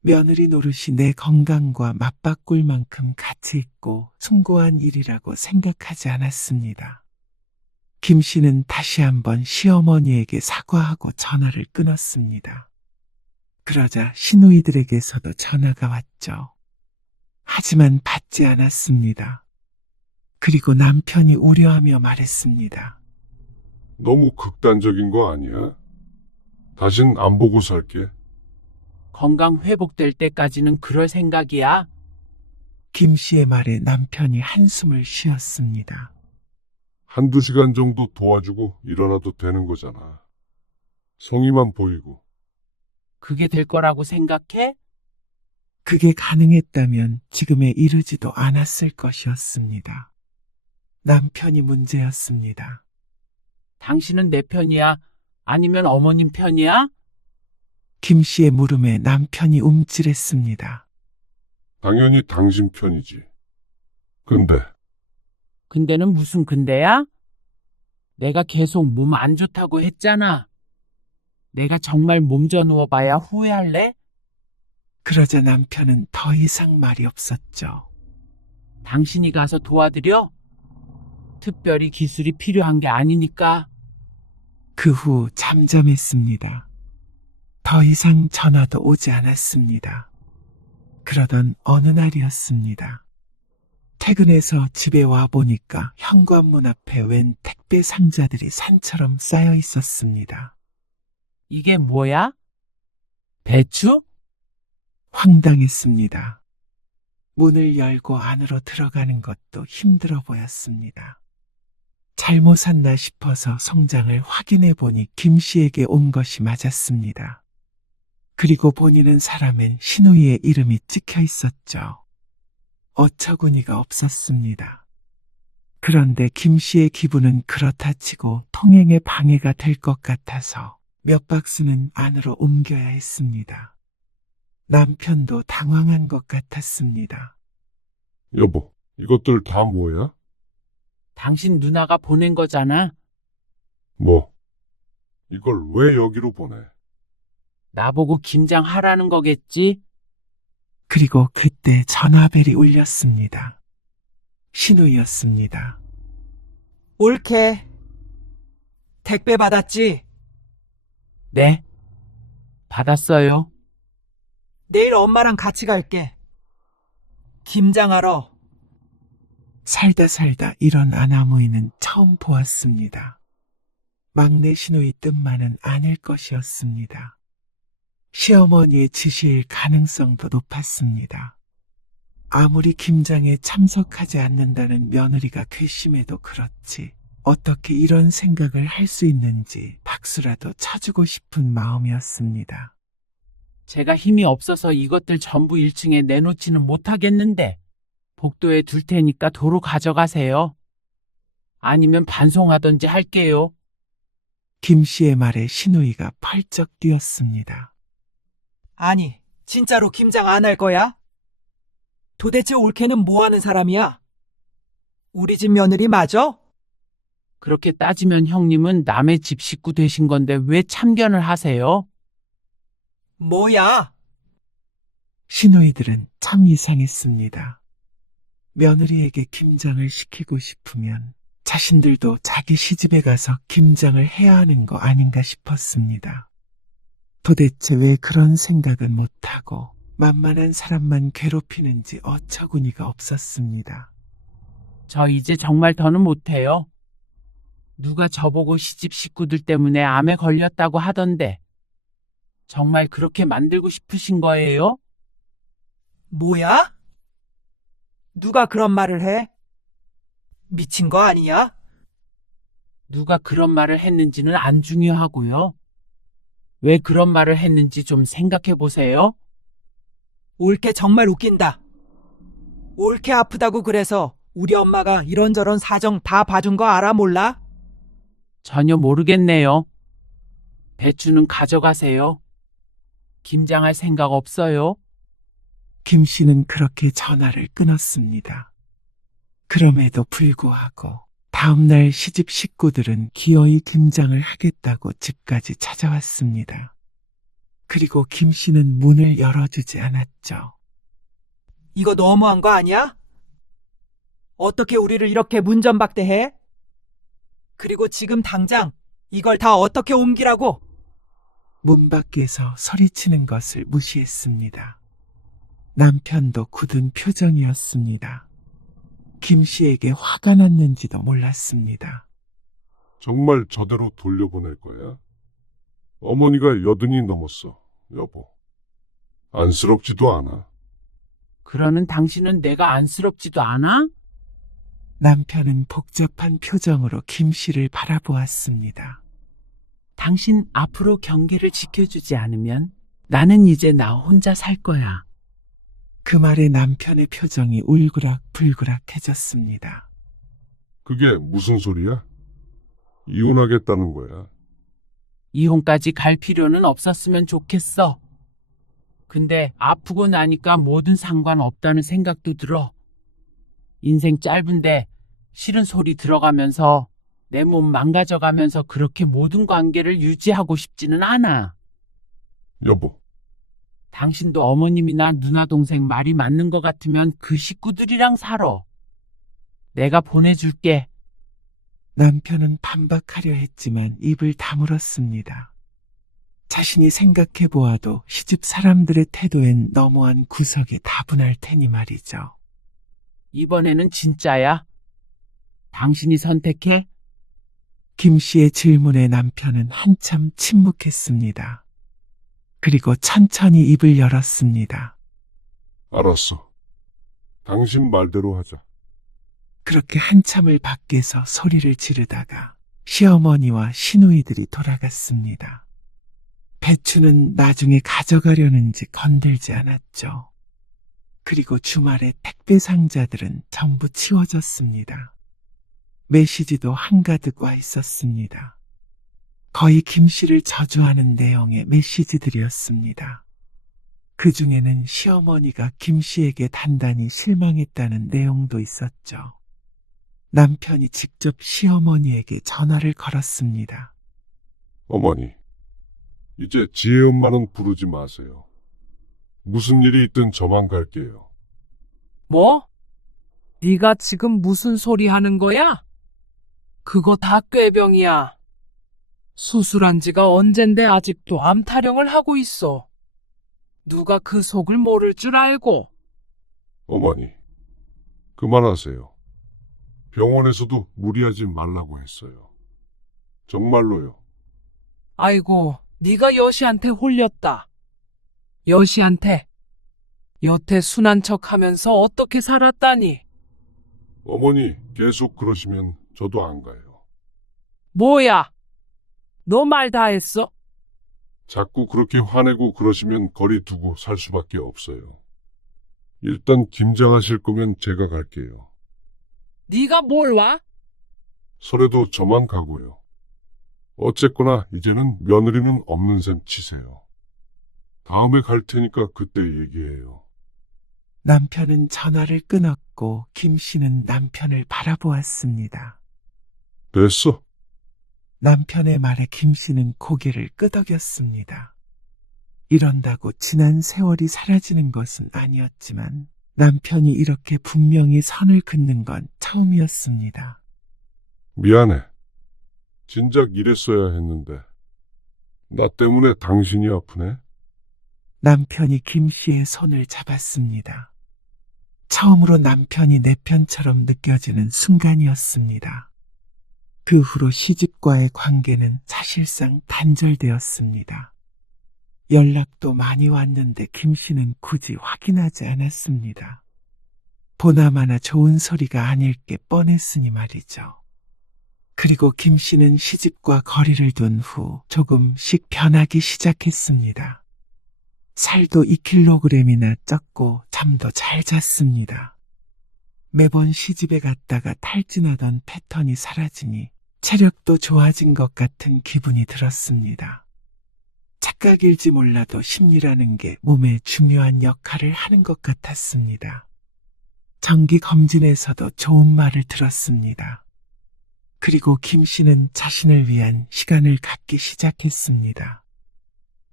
며느리 노릇이 내 건강과 맞바꿀 만큼 가치 있고 숭고한 일이라고 생각하지 않았습니다. 김 씨는 다시 한번 시어머니에게 사과하고 전화를 끊었습니다. 그러자 시누이들에게서도 전화가 왔죠. 하지만 받지 않았습니다. 그리고 남편이 우려하며 말했습니다. 너무 극단적인 거 아니야? 다신 안 보고 살게. 건강 회복될 때까지는 그럴 생각이야? 김 씨의 말에 남편이 한숨을 쉬었습니다. 한두 시간 정도 도와주고 일어나도 되는 거잖아. 성의만 보이고. 그게 될 거라고 생각해? 그게 가능했다면 지금에 이르지도 않았을 것이었습니다. 남편이 문제였습니다. 당신은 내 편이야? 아니면 어머님 편이야? 김 씨의 물음에 남편이 움찔했습니다. 당연히 당신 편이지. 근데 근데는 무슨 근데야? 내가 계속 몸 안 좋다고 했잖아. 내가 정말 몸져 누워봐야 후회할래? 그러자 남편은 더 이상 말이 없었죠. 당신이 가서 도와드려? 특별히 기술이 필요한 게 아니니까. 그 후 잠잠했습니다. 더 이상 전화도 오지 않았습니다. 그러던 어느 날이었습니다. 퇴근해서 집에 와보니까 현관문 앞에 웬 택배 상자들이 산처럼 쌓여 있었습니다. 이게 뭐야? 배추? 황당했습니다. 문을 열고 안으로 들어가는 것도 힘들어 보였습니다. 잘못 샀나 싶어서 송장을 확인해 보니 김 씨에게 온 것이 맞았습니다. 그리고 본인은 사람엔 시누이의 이름이 찍혀 있었죠. 어처구니가 없었습니다. 그런데 김 씨의 기분은 그렇다 치고 통행에 방해가 될 것 같아서 몇 박스는 안으로 옮겨야 했습니다. 남편도 당황한 것 같았습니다. 여보, 이것들 다 뭐야? 당신 누나가 보낸 거잖아. 뭐? 이걸 왜 여기로 보내? 나보고 김장하라는 거겠지? 그리고 그때 전화벨이 울렸습니다. 신우이였습니다. 옳게. 택배 받았지? 네. 받았어요. 내일 엄마랑 같이 갈게. 김장하러. 살다 이런 아나무이는 처음 보았습니다. 막내 시누이 뜻만은 아닐 것이었습니다. 시어머니의 지시일 가능성도 높았습니다. 아무리 김장에 참석하지 않는다는 며느리가 괘씸해도 그렇지 어떻게 이런 생각을 할 수 있는지 박수라도 쳐주고 싶은 마음이었습니다. 제가 힘이 없어서 이것들 전부 1층에 내놓지는 못하겠는데 복도에 둘 테니까 도로 가져가세요. 아니면 반송하던지 할게요. 김 씨의 말에 시누이가 펄쩍 뛰었습니다. 아니, 진짜로 김장 안 할 거야? 도대체 올케는 뭐 하는 사람이야? 우리 집 며느리 맞아? 그렇게 따지면 형님은 남의 집 식구 되신 건데 왜 참견을 하세요? 뭐야? 시누이들은 참 이상했습니다. 며느리에게 김장을 시키고 싶으면 자신들도 자기 시집에 가서 김장을 해야 하는 거 아닌가 싶었습니다. 도대체 왜 그런 생각은 못하고 만만한 사람만 괴롭히는지 어처구니가 없었습니다. 저 이제 정말 더는 못해요. 누가 저보고 시집 식구들 때문에 암에 걸렸다고 하던데 정말 그렇게 만들고 싶으신 거예요? 뭐야? 누가 그런 말을 해? 미친 거 아니야? 누가 그런 말을 했는지는 안 중요하고요. 왜 그런 말을 했는지 좀 생각해 보세요. 올케 정말 웃긴다. 올케 아프다고 그래서 우리 엄마가 이런저런 사정 다 봐준 거 알아 몰라? 전혀 모르겠네요. 배추는 가져가세요. 김장할 생각 없어요. 김 씨는 그렇게 전화를 끊었습니다. 그럼에도 불구하고 다음날 시집 식구들은 기어이 김장을 하겠다고 집까지 찾아왔습니다. 그리고 김 씨는 문을 열어주지 않았죠. 이거 너무한 거 아니야? 어떻게 우리를 이렇게 문전박대해? 그리고 지금 당장 이걸 다 어떻게 옮기라고? 문 밖에서 소리치는 것을 무시했습니다. 남편도 굳은 표정이었습니다. 김 씨에게 화가 났는지도 몰랐습니다. 정말 저대로 돌려보낼 거야? 어머니가 80이 넘었어, 여보. 안쓰럽지도 않아. 그러는 당신은 내가 안쓰럽지도 않아? 남편은 복잡한 표정으로 김 씨를 바라보았습니다. 당신 앞으로 경계를 지켜주지 않으면 나는 이제 나 혼자 살 거야. 그 말에 남편의 표정이 울그락불그락해졌습니다. 그게 무슨 소리야? 이혼하겠다는 거야. 이혼까지 갈 필요는 없었으면 좋겠어. 근데 아프고 나니까 뭐든 상관없다는 생각도 들어. 인생 짧은데 싫은 소리 들어가면서 내 몸 망가져가면서 그렇게 모든 관계를 유지하고 싶지는 않아. 여보, 당신도 어머님이나 누나 동생 말이 맞는 것 같으면 그 식구들이랑 살아. 내가 보내줄게. 남편은 반박하려 했지만 입을 다물었습니다. 자신이 생각해 보아도 시집 사람들의 태도엔 너무한 구석에 다분할 테니 말이죠. 이번에는 진짜야. 당신이 선택해. 김 씨의 질문에 남편은 한참 침묵했습니다. 그리고 천천히 입을 열었습니다. 알았어. 당신 말대로 하자. 그렇게 한참을 밖에서 소리를 지르다가 시어머니와 시누이들이 돌아갔습니다. 배추는 나중에 가져가려는지 건들지 않았죠. 그리고 주말에 택배 상자들은 전부 치워졌습니다. 메시지도 한가득 와 있었습니다. 거의 김 씨를 저주하는 내용의 메시지들이었습니다. 그 중에는 시어머니가 김 씨에게 단단히 실망했다는 내용도 있었죠. 남편이 직접 시어머니에게 전화를 걸었습니다. 어머니, 이제 지혜 엄마는 부르지 마세요. 무슨 일이 있든 저만 갈게요. 뭐? 네가 지금 무슨 소리 하는 거야? 그거 다 꾀병이야. 수술한 지가 언젠데 아직도 암 타령을 하고 있어. 누가 그 속을 모를 줄 알고. 어머니, 그만하세요. 병원에서도 무리하지 말라고 했어요. 정말로요. 아이고, 네가 여시한테 홀렸다. 여시한테. 여태 순한 척하면서 어떻게 살았다니. 어머니, 계속 그러시면 저도 안 가요. 뭐야? 너 말 다 했어? 자꾸 그렇게 화내고 그러시면 거리 두고 살 수밖에 없어요. 일단 김장하실 거면 제가 갈게요. 네가 뭘 와? 설에도 저만 가고요. 어쨌거나 이제는 며느리는 없는 셈 치세요. 다음에 갈 테니까 그때 얘기해요. 남편은 전화를 끊었고 김 씨는 남편을 바라보았습니다. 됐어. 남편의 말에 김 씨는 고개를 끄덕였습니다. 이런다고 지난 세월이 사라지는 것은 아니었지만 남편이 이렇게 분명히 선을 긋는 건 처음이었습니다. 미안해. 진작 이랬어야 했는데. 나 때문에 당신이 아프네. 남편이 김 씨의 손을 잡았습니다. 처음으로 남편이 내 편처럼 느껴지는 순간이었습니다. 그 후로 시집과의 관계는 사실상 단절되었습니다. 연락도 많이 왔는데 김 씨는 굳이 확인하지 않았습니다. 보나마나 좋은 소리가 아닐 게 뻔했으니 말이죠. 그리고 김 씨는 시집과 거리를 둔 후 조금씩 변하기 시작했습니다. 살도 2kg이나 쪘고 잠도 잘 잤습니다. 매번 시집에 갔다가 탈진하던 패턴이 사라지니 체력도 좋아진 것 같은 기분이 들었습니다. 착각일지 몰라도 심리라는 게 몸에 중요한 역할을 하는 것 같았습니다. 정기 검진에서도 좋은 말을 들었습니다. 그리고 김 씨는 자신을 위한 시간을 갖기 시작했습니다.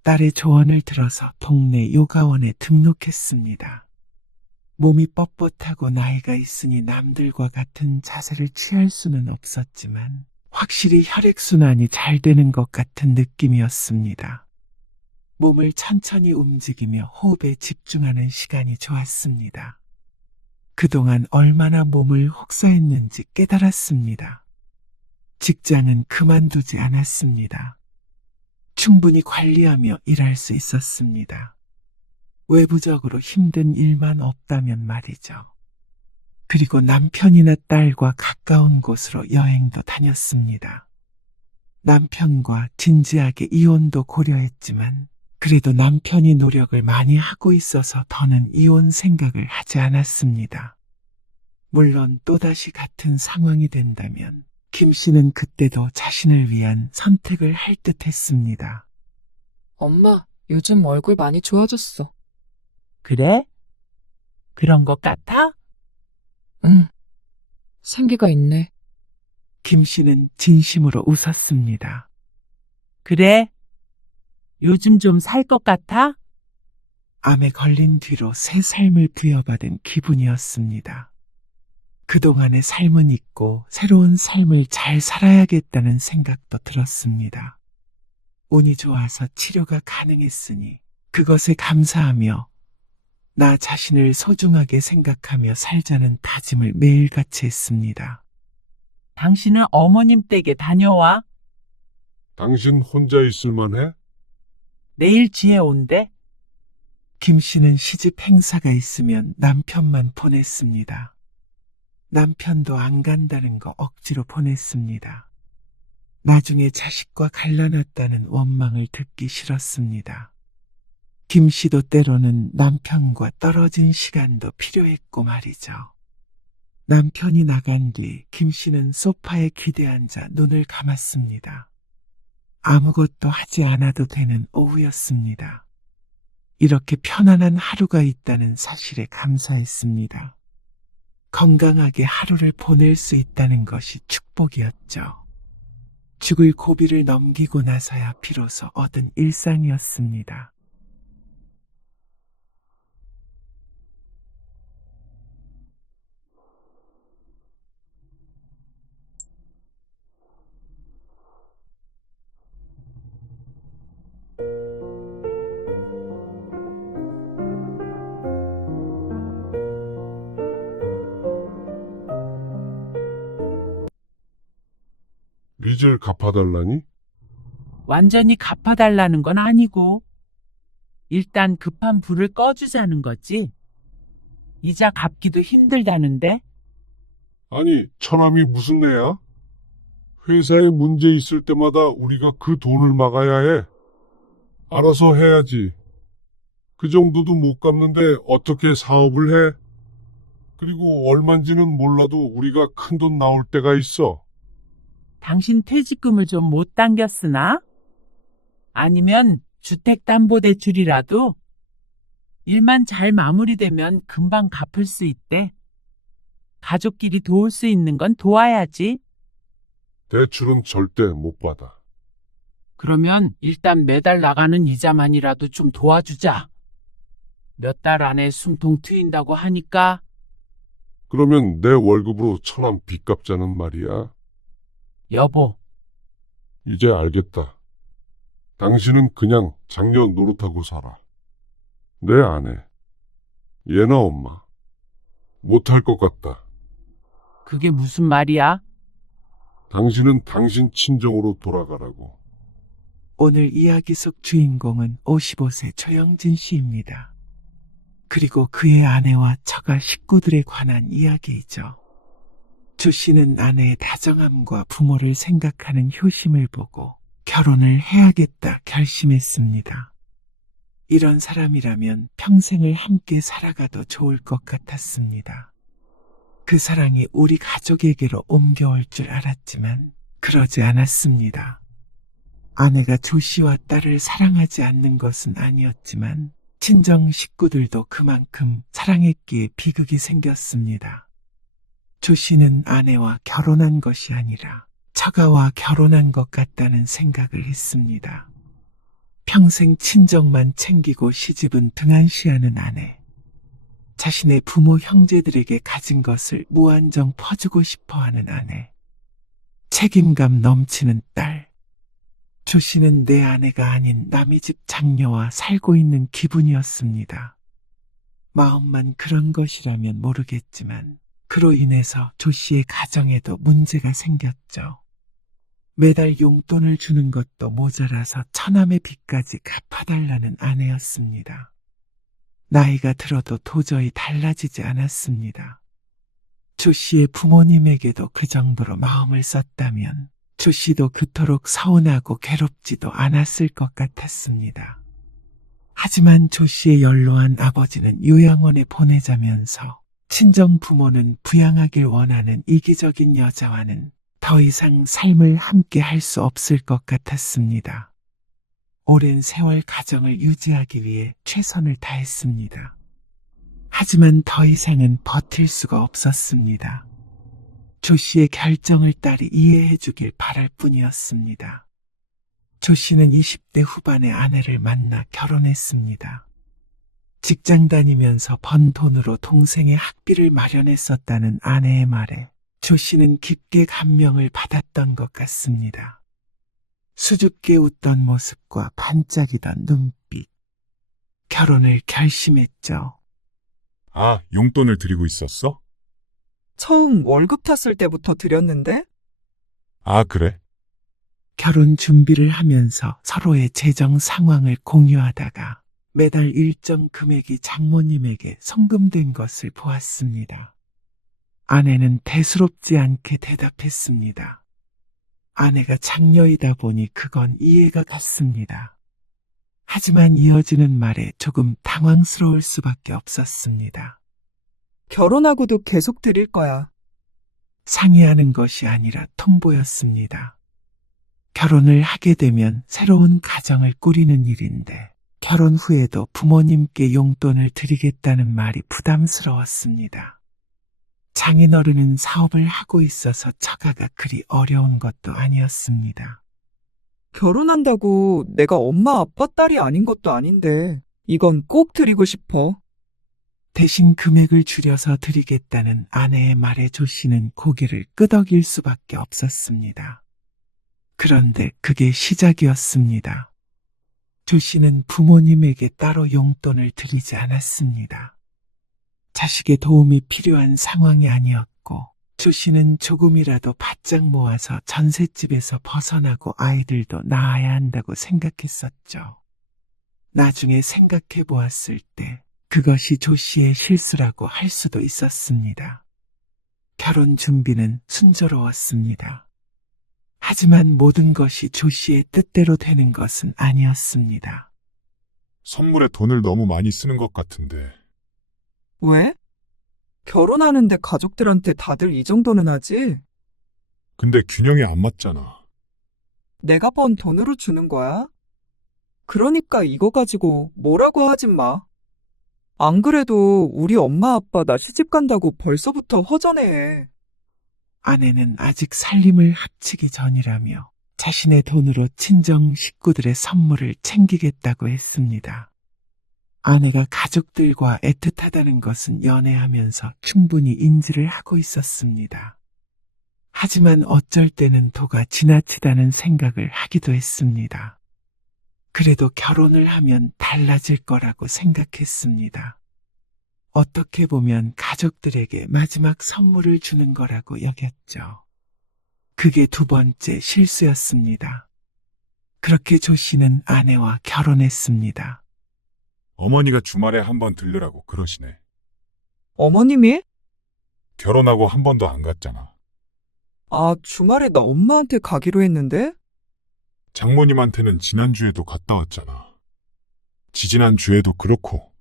딸의 조언을 들어서 동네 요가원에 등록했습니다. 몸이 뻣뻣하고 나이가 있으니 남들과 같은 자세를 취할 수는 없었지만 확실히 혈액순환이 잘 되는 것 같은 느낌이었습니다. 몸을 천천히 움직이며 호흡에 집중하는 시간이 좋았습니다. 그동안 얼마나 몸을 혹사했는지 깨달았습니다. 직장은 그만두지 않았습니다. 충분히 관리하며 일할 수 있었습니다. 외부적으로 힘든 일만 없다면 말이죠. 그리고 남편이나 딸과 가까운 곳으로 여행도 다녔습니다. 남편과 진지하게 이혼도 고려했지만 그래도 남편이 노력을 많이 하고 있어서 더는 이혼 생각을 하지 않았습니다. 물론 또다시 같은 상황이 된다면 김 씨는 그때도 자신을 위한 선택을 할 듯 했습니다. 엄마, 요즘 얼굴 많이 좋아졌어. 그래? 그런 것 같아? 응. 생기가 있네. 김 씨는 진심으로 웃었습니다. 그래? 요즘 좀 살 것 같아? 암에 걸린 뒤로 새 삶을 부여받은 기분이었습니다. 그동안의 삶은 잊고 새로운 삶을 잘 살아야겠다는 생각도 들었습니다. 운이 좋아서 치료가 가능했으니 그것에 감사하며 나 자신을 소중하게 생각하며 살자는 다짐을 매일같이 했습니다. 당신은 어머님 댁에 다녀와. 당신 혼자 있을만해? 내일 지혜 온대. 김 씨는 시집 행사가 있으면 남편만 보냈습니다. 남편도 안 간다는 거 억지로 보냈습니다. 나중에 자식과 갈라놨다는 원망을 듣기 싫었습니다. 김 씨도 때로는 남편과 떨어진 시간도 필요했고 말이죠. 남편이 나간 뒤 김 씨는 소파에 기대앉아 눈을 감았습니다. 아무것도 하지 않아도 되는 오후였습니다. 이렇게 편안한 하루가 있다는 사실에 감사했습니다. 건강하게 하루를 보낼 수 있다는 것이 축복이었죠. 죽을 고비를 넘기고 나서야 비로소 얻은 일상이었습니다. 빚을 갚아달라니? 완전히 갚아달라는 건 아니고 일단 급한 불을 꺼주자는 거지. 이자 갚기도 힘들다는데. 아니, 처남이 무슨 애야? 회사에 문제 있을 때마다 우리가 그 돈을 막아야 해. 알아서 해야지. 그 정도도 못 갚는데 어떻게 사업을 해? 그리고 얼만지는 몰라도 우리가 큰 돈 나올 때가 있어. 당신 퇴직금을 좀 못 당겼으나? 아니면 주택담보대출이라도? 일만 잘 마무리되면 금방 갚을 수 있대. 가족끼리 도울 수 있는 건 도와야지. 대출은 절대 못 받아. 그러면 일단 매달 나가는 이자만이라도 좀 도와주자. 몇 달 안에 숨통 트인다고 하니까. 그러면 내 월급으로 천안 빚 갚자는 말이야. 여보, 이제 알겠다. 당신은 그냥 장녀 노릇하고 살아. 내 아내, 얘나 엄마, 못할 것 같다. 그게 무슨 말이야? 당신은 당신 친정으로 돌아가라고. 오늘 이야기 속 주인공은 55세 조영진 씨입니다. 그리고 그의 아내와 처가 식구들에 관한 이야기이죠. 조 씨는 아내의 다정함과 부모를 생각하는 효심을 보고 결혼을 해야겠다 결심했습니다. 이런 사람이라면 평생을 함께 살아가도 좋을 것 같았습니다. 그 사랑이 우리 가족에게로 옮겨올 줄 알았지만 그러지 않았습니다. 아내가 조 씨와 딸을 사랑하지 않는 것은 아니었지만 친정 식구들도 그만큼 사랑했기에 비극이 생겼습니다. 조 씨는 아내와 결혼한 것이 아니라 처가와 결혼한 것 같다는 생각을 했습니다. 평생 친정만 챙기고 시집은 등한시하는 아내. 자신의 부모 형제들에게 가진 것을 무한정 퍼주고 싶어하는 아내. 책임감 넘치는 딸. 조 씨는 내 아내가 아닌 남의 집 장녀와 살고 있는 기분이었습니다. 마음만 그런 것이라면 모르겠지만 그로 인해서 조 씨의 가정에도 문제가 생겼죠. 매달 용돈을 주는 것도 모자라서 처남의 빚까지 갚아달라는 아내였습니다. 나이가 들어도 도저히 달라지지 않았습니다. 조 씨의 부모님에게도 그 정도로 마음을 썼다면 조 씨도 그토록 서운하고 괴롭지도 않았을 것 같았습니다. 하지만 조 씨의 연로한 아버지는 요양원에 보내자면서 친정 부모는 부양하길 원하는 이기적인 여자와는 더 이상 삶을 함께 할 수 없을 것 같았습니다. 오랜 세월 가정을 유지하기 위해 최선을 다했습니다. 하지만 더 이상은 버틸 수가 없었습니다. 조 씨의 결정을 딸이 이해해 주길 바랄 뿐이었습니다. 조 씨는 20대 후반의 아내를 만나 결혼했습니다. 직장 다니면서 번 돈으로 동생의 학비를 마련했었다는 아내의 말에 조 씨는 깊게 감명을 받았던 것 같습니다. 수줍게 웃던 모습과 반짝이던 눈빛. 결혼을 결심했죠. 아, 용돈을 드리고 있었어? 처음 월급 탔을 때부터 드렸는데? 아, 그래? 결혼 준비를 하면서 서로의 재정 상황을 공유하다가 매달 일정 금액이 장모님에게 송금된 것을 보았습니다. 아내는 대수롭지 않게 대답했습니다. 아내가 장녀이다 보니 그건 이해가 갔습니다. 하지만 이어지는 말에 조금 당황스러울 수밖에 없었습니다. 결혼하고도 계속 드릴 거야. 상의하는 것이 아니라 통보였습니다. 결혼을 하게 되면 새로운 가정을 꾸리는 일인데 결혼 후에도 부모님께 용돈을 드리겠다는 말이 부담스러웠습니다. 장인어른은 사업을 하고 있어서 처가가 그리 어려운 것도 아니었습니다. 결혼한다고 내가 엄마 아빠 딸이 아닌 것도 아닌데 이건 꼭 드리고 싶어. 대신 금액을 줄여서 드리겠다는 아내의 말에 조 씨는 고개를 끄덕일 수밖에 없었습니다. 그런데 그게 시작이었습니다. 조 씨는 부모님에게 따로 용돈을 드리지 않았습니다. 자식의 도움이 필요한 상황이 아니었고 조 씨는 조금이라도 바짝 모아서 전셋집에서 벗어나고 아이들도 낳아야 한다고 생각했었죠. 나중에 생각해 보았을 때 그것이 조 씨의 실수라고 할 수도 있었습니다. 결혼 준비는 순조로웠습니다. 하지만 모든 것이 조 씨의 뜻대로 되는 것은 아니었습니다. 선물에 돈을 너무 많이 쓰는 것 같은데. 왜? 결혼하는데 가족들한테 다들 이 정도는 하지? 근데 균형이 안 맞잖아. 내가 번 돈으로 주는 거야? 그러니까 이거 가지고 뭐라고 하진 마. 안 그래도 우리 엄마 아빠 나 시집 간다고 벌써부터 허전해해. 아내는 아직 살림을 합치기 전이라며 자신의 돈으로 친정 식구들의 선물을 챙기겠다고 했습니다. 아내가 가족들과 애틋하다는 것은 연애하면서 충분히 인지를 하고 있었습니다. 하지만 어쩔 때는 도가 지나치다는 생각을 하기도 했습니다. 그래도 결혼을 하면 달라질 거라고 생각했습니다. 어떻게 보면 가족들에게 마지막 선물을 주는 거라고 여겼죠. 그게 두 번째 실수였습니다. 그렇게 조 씨는 아내와 결혼했습니다. 어머니가 주말에 한번 들르라고 그러시네. 어머님이? 결혼하고 한 번도 안 갔잖아. 아, 주말에 나 엄마한테 가기로 했는데? 장모님한테는 지난주에도 갔다 왔잖아. 지지난주에도 그렇고.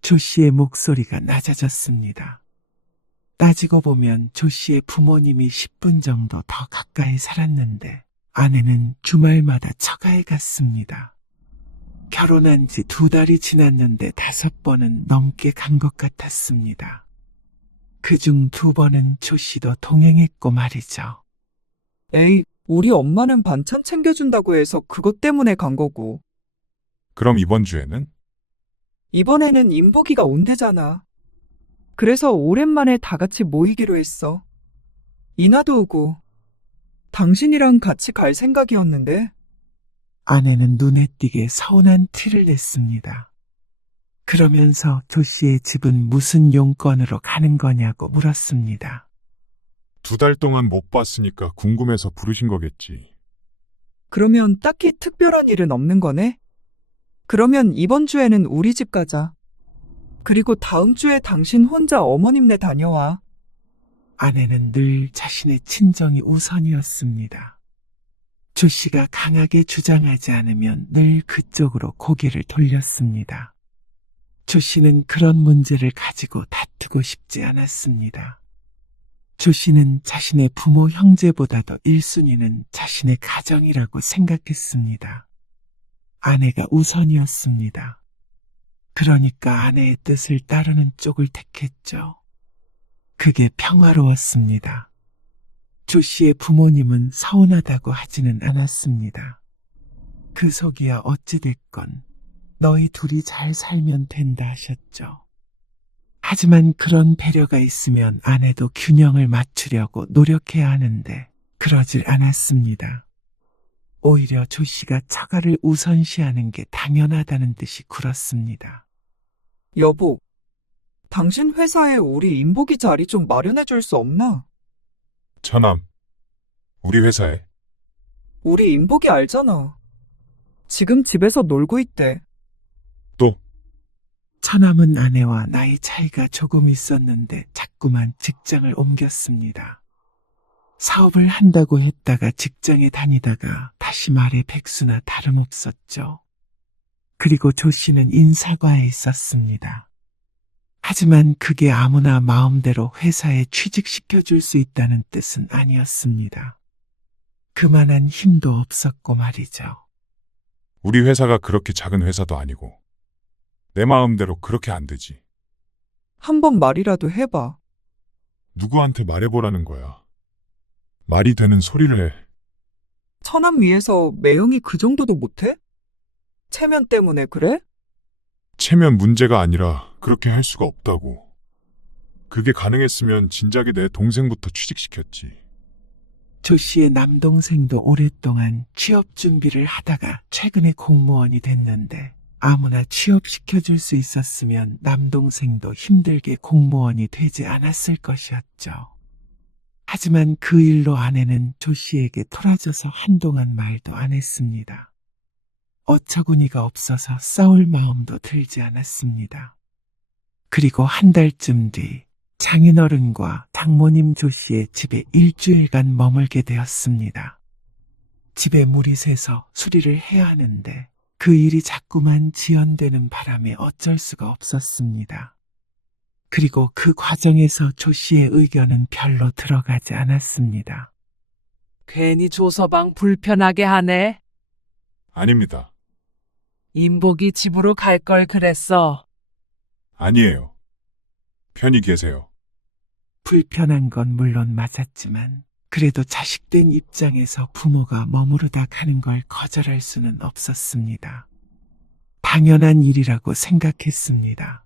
조 씨의 목소리가 낮아졌습니다. 따지고 보면 조 씨의 부모님이 10분 정도 더 가까이 살았는데 아내는 주말마다 처가에 갔습니다. 결혼한 지 2달이 지났는데 5번은 넘게 간 것 같았습니다. 그중 2번은 조 씨도 동행했고 말이죠. 에이, 우리 엄마는 반찬 챙겨준다고 해서 그것 때문에 간 거고. 그럼 이번 주에는? 이번에는 인복이가 온대잖아. 그래서 오랜만에 다 같이 모이기로 했어. 이나도 오고. 당신이랑 같이 갈 생각이었는데. 아내는 눈에 띄게 서운한 티를 냈습니다. 그러면서 조 씨의 집은 무슨 용건으로 가는 거냐고 물었습니다. 2달 동안 못 봤으니까 궁금해서 부르신 거겠지. 그러면 딱히 특별한 일은 없는 거네? 그러면 이번 주에는 우리 집 가자. 그리고 다음 주에 당신 혼자 어머님네 다녀와. 아내는 늘 자신의 친정이 우선이었습니다. 조 씨가 강하게 주장하지 않으면 늘 그쪽으로 고개를 돌렸습니다. 조 씨는 그런 문제를 가지고 다투고 싶지 않았습니다. 조 씨는 자신의 부모 형제보다도 1순위는 자신의 가정이라고 생각했습니다. 아내가 우선이었습니다. 그러니까 아내의 뜻을 따르는 쪽을 택했죠. 그게 평화로웠습니다. 조 씨의 부모님은 서운하다고 하지는 않았습니다. 그 속이야 어찌됐건 너희 둘이 잘 살면 된다 하셨죠. 하지만 그런 배려가 있으면 아내도 균형을 맞추려고 노력해야 하는데 그러질 않았습니다. 오히려 조 씨가 처가를 우선시하는 게 당연하다는 듯이 굴었습니다. 여보, 당신 회사에 우리 인복이 자리 좀 마련해 줄 수 없나? 처남, 우리 회사에. 우리 인복이 알잖아. 지금 집에서 놀고 있대. 또? 처남은 아내와 나이 차이가 조금 있었는데 자꾸만 직장을 옮겼습니다. 사업을 한다고 했다가 직장에 다니다가 다시 말해 백수나 다름없었죠. 그리고 조 씨는 인사과에 있었습니다. 하지만 그게 아무나 마음대로 회사에 취직시켜줄 수 있다는 뜻은 아니었습니다. 그만한 힘도 없었고 말이죠. 우리 회사가 그렇게 작은 회사도 아니고 내 마음대로 그렇게 안 되지. 한번 말이라도 해봐. 누구한테 말해보라는 거야. 말이 되는 소리를 해. 처남 위에서 매형이 그 정도도 못해? 체면 때문에 그래? 체면 문제가 아니라 그렇게 할 수가 없다고. 그게 가능했으면 진작에 내 동생부터 취직시켰지. 조 씨의 남동생도 오랫동안 취업 준비를 하다가 최근에 공무원이 됐는데 아무나 취업시켜줄 수 있었으면 남동생도 힘들게 공무원이 되지 않았을 것이었죠. 하지만 그 일로 아내는 조 씨에게 토라져서 한동안 말도 안 했습니다. 어처구니가 없어서 싸울 마음도 들지 않았습니다. 그리고 한 달쯤 뒤 장인어른과 장모님 조 씨의 집에 일주일간 머물게 되었습니다. 집에 물이 새서 수리를 해야 하는데 그 일이 자꾸만 지연되는 바람에 어쩔 수가 없었습니다. 그리고 그 과정에서 조 씨의 의견은 별로 들어가지 않았습니다. 괜히 조서방 불편하게 하네. 아닙니다. 인복이 집으로 갈 걸 그랬어. 아니에요. 편히 계세요. 불편한 건 물론 맞았지만 그래도 자식된 입장에서 부모가 머무르다 가는 걸 거절할 수는 없었습니다. 당연한 일이라고 생각했습니다.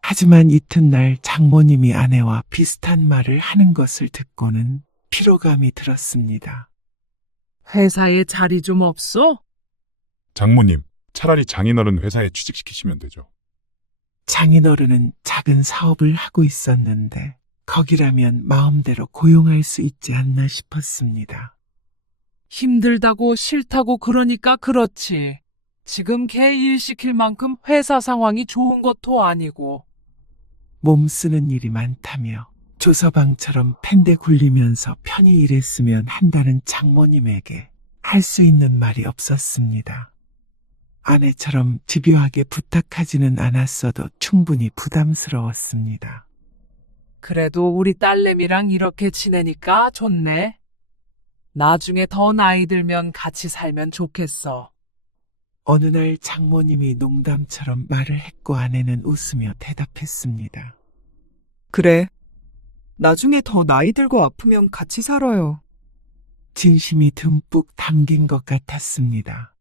하지만 이튿날 장모님이 아내와 비슷한 말을 하는 것을 듣고는 피로감이 들었습니다. 회사에 자리 좀 없어? 장모님, 차라리 장인어른 회사에 취직시키시면 되죠. 장인어른은 작은 사업을 하고 있었는데 거기라면 마음대로 고용할 수 있지 않나 싶었습니다. 힘들다고 싫다고 그러니까 그렇지. 지금 걔 일 시킬 만큼 회사 상황이 좋은 것도 아니고. 몸 쓰는 일이 많다며 조서방처럼 펜대 굴리면서 편히 일했으면 한다는 장모님에게 할 수 있는 말이 없었습니다. 아내처럼 집요하게 부탁하지는 않았어도 충분히 부담스러웠습니다. 그래도 우리 딸내미랑 이렇게 지내니까 좋네. 나중에 더 나이 들면 같이 살면 좋겠어. 어느 날 장모님이 농담처럼 말을 했고 아내는 웃으며 대답했습니다. 그래. 나중에 더 나이 들고 아프면 같이 살아요. 진심이 듬뿍 담긴 것 같았습니다.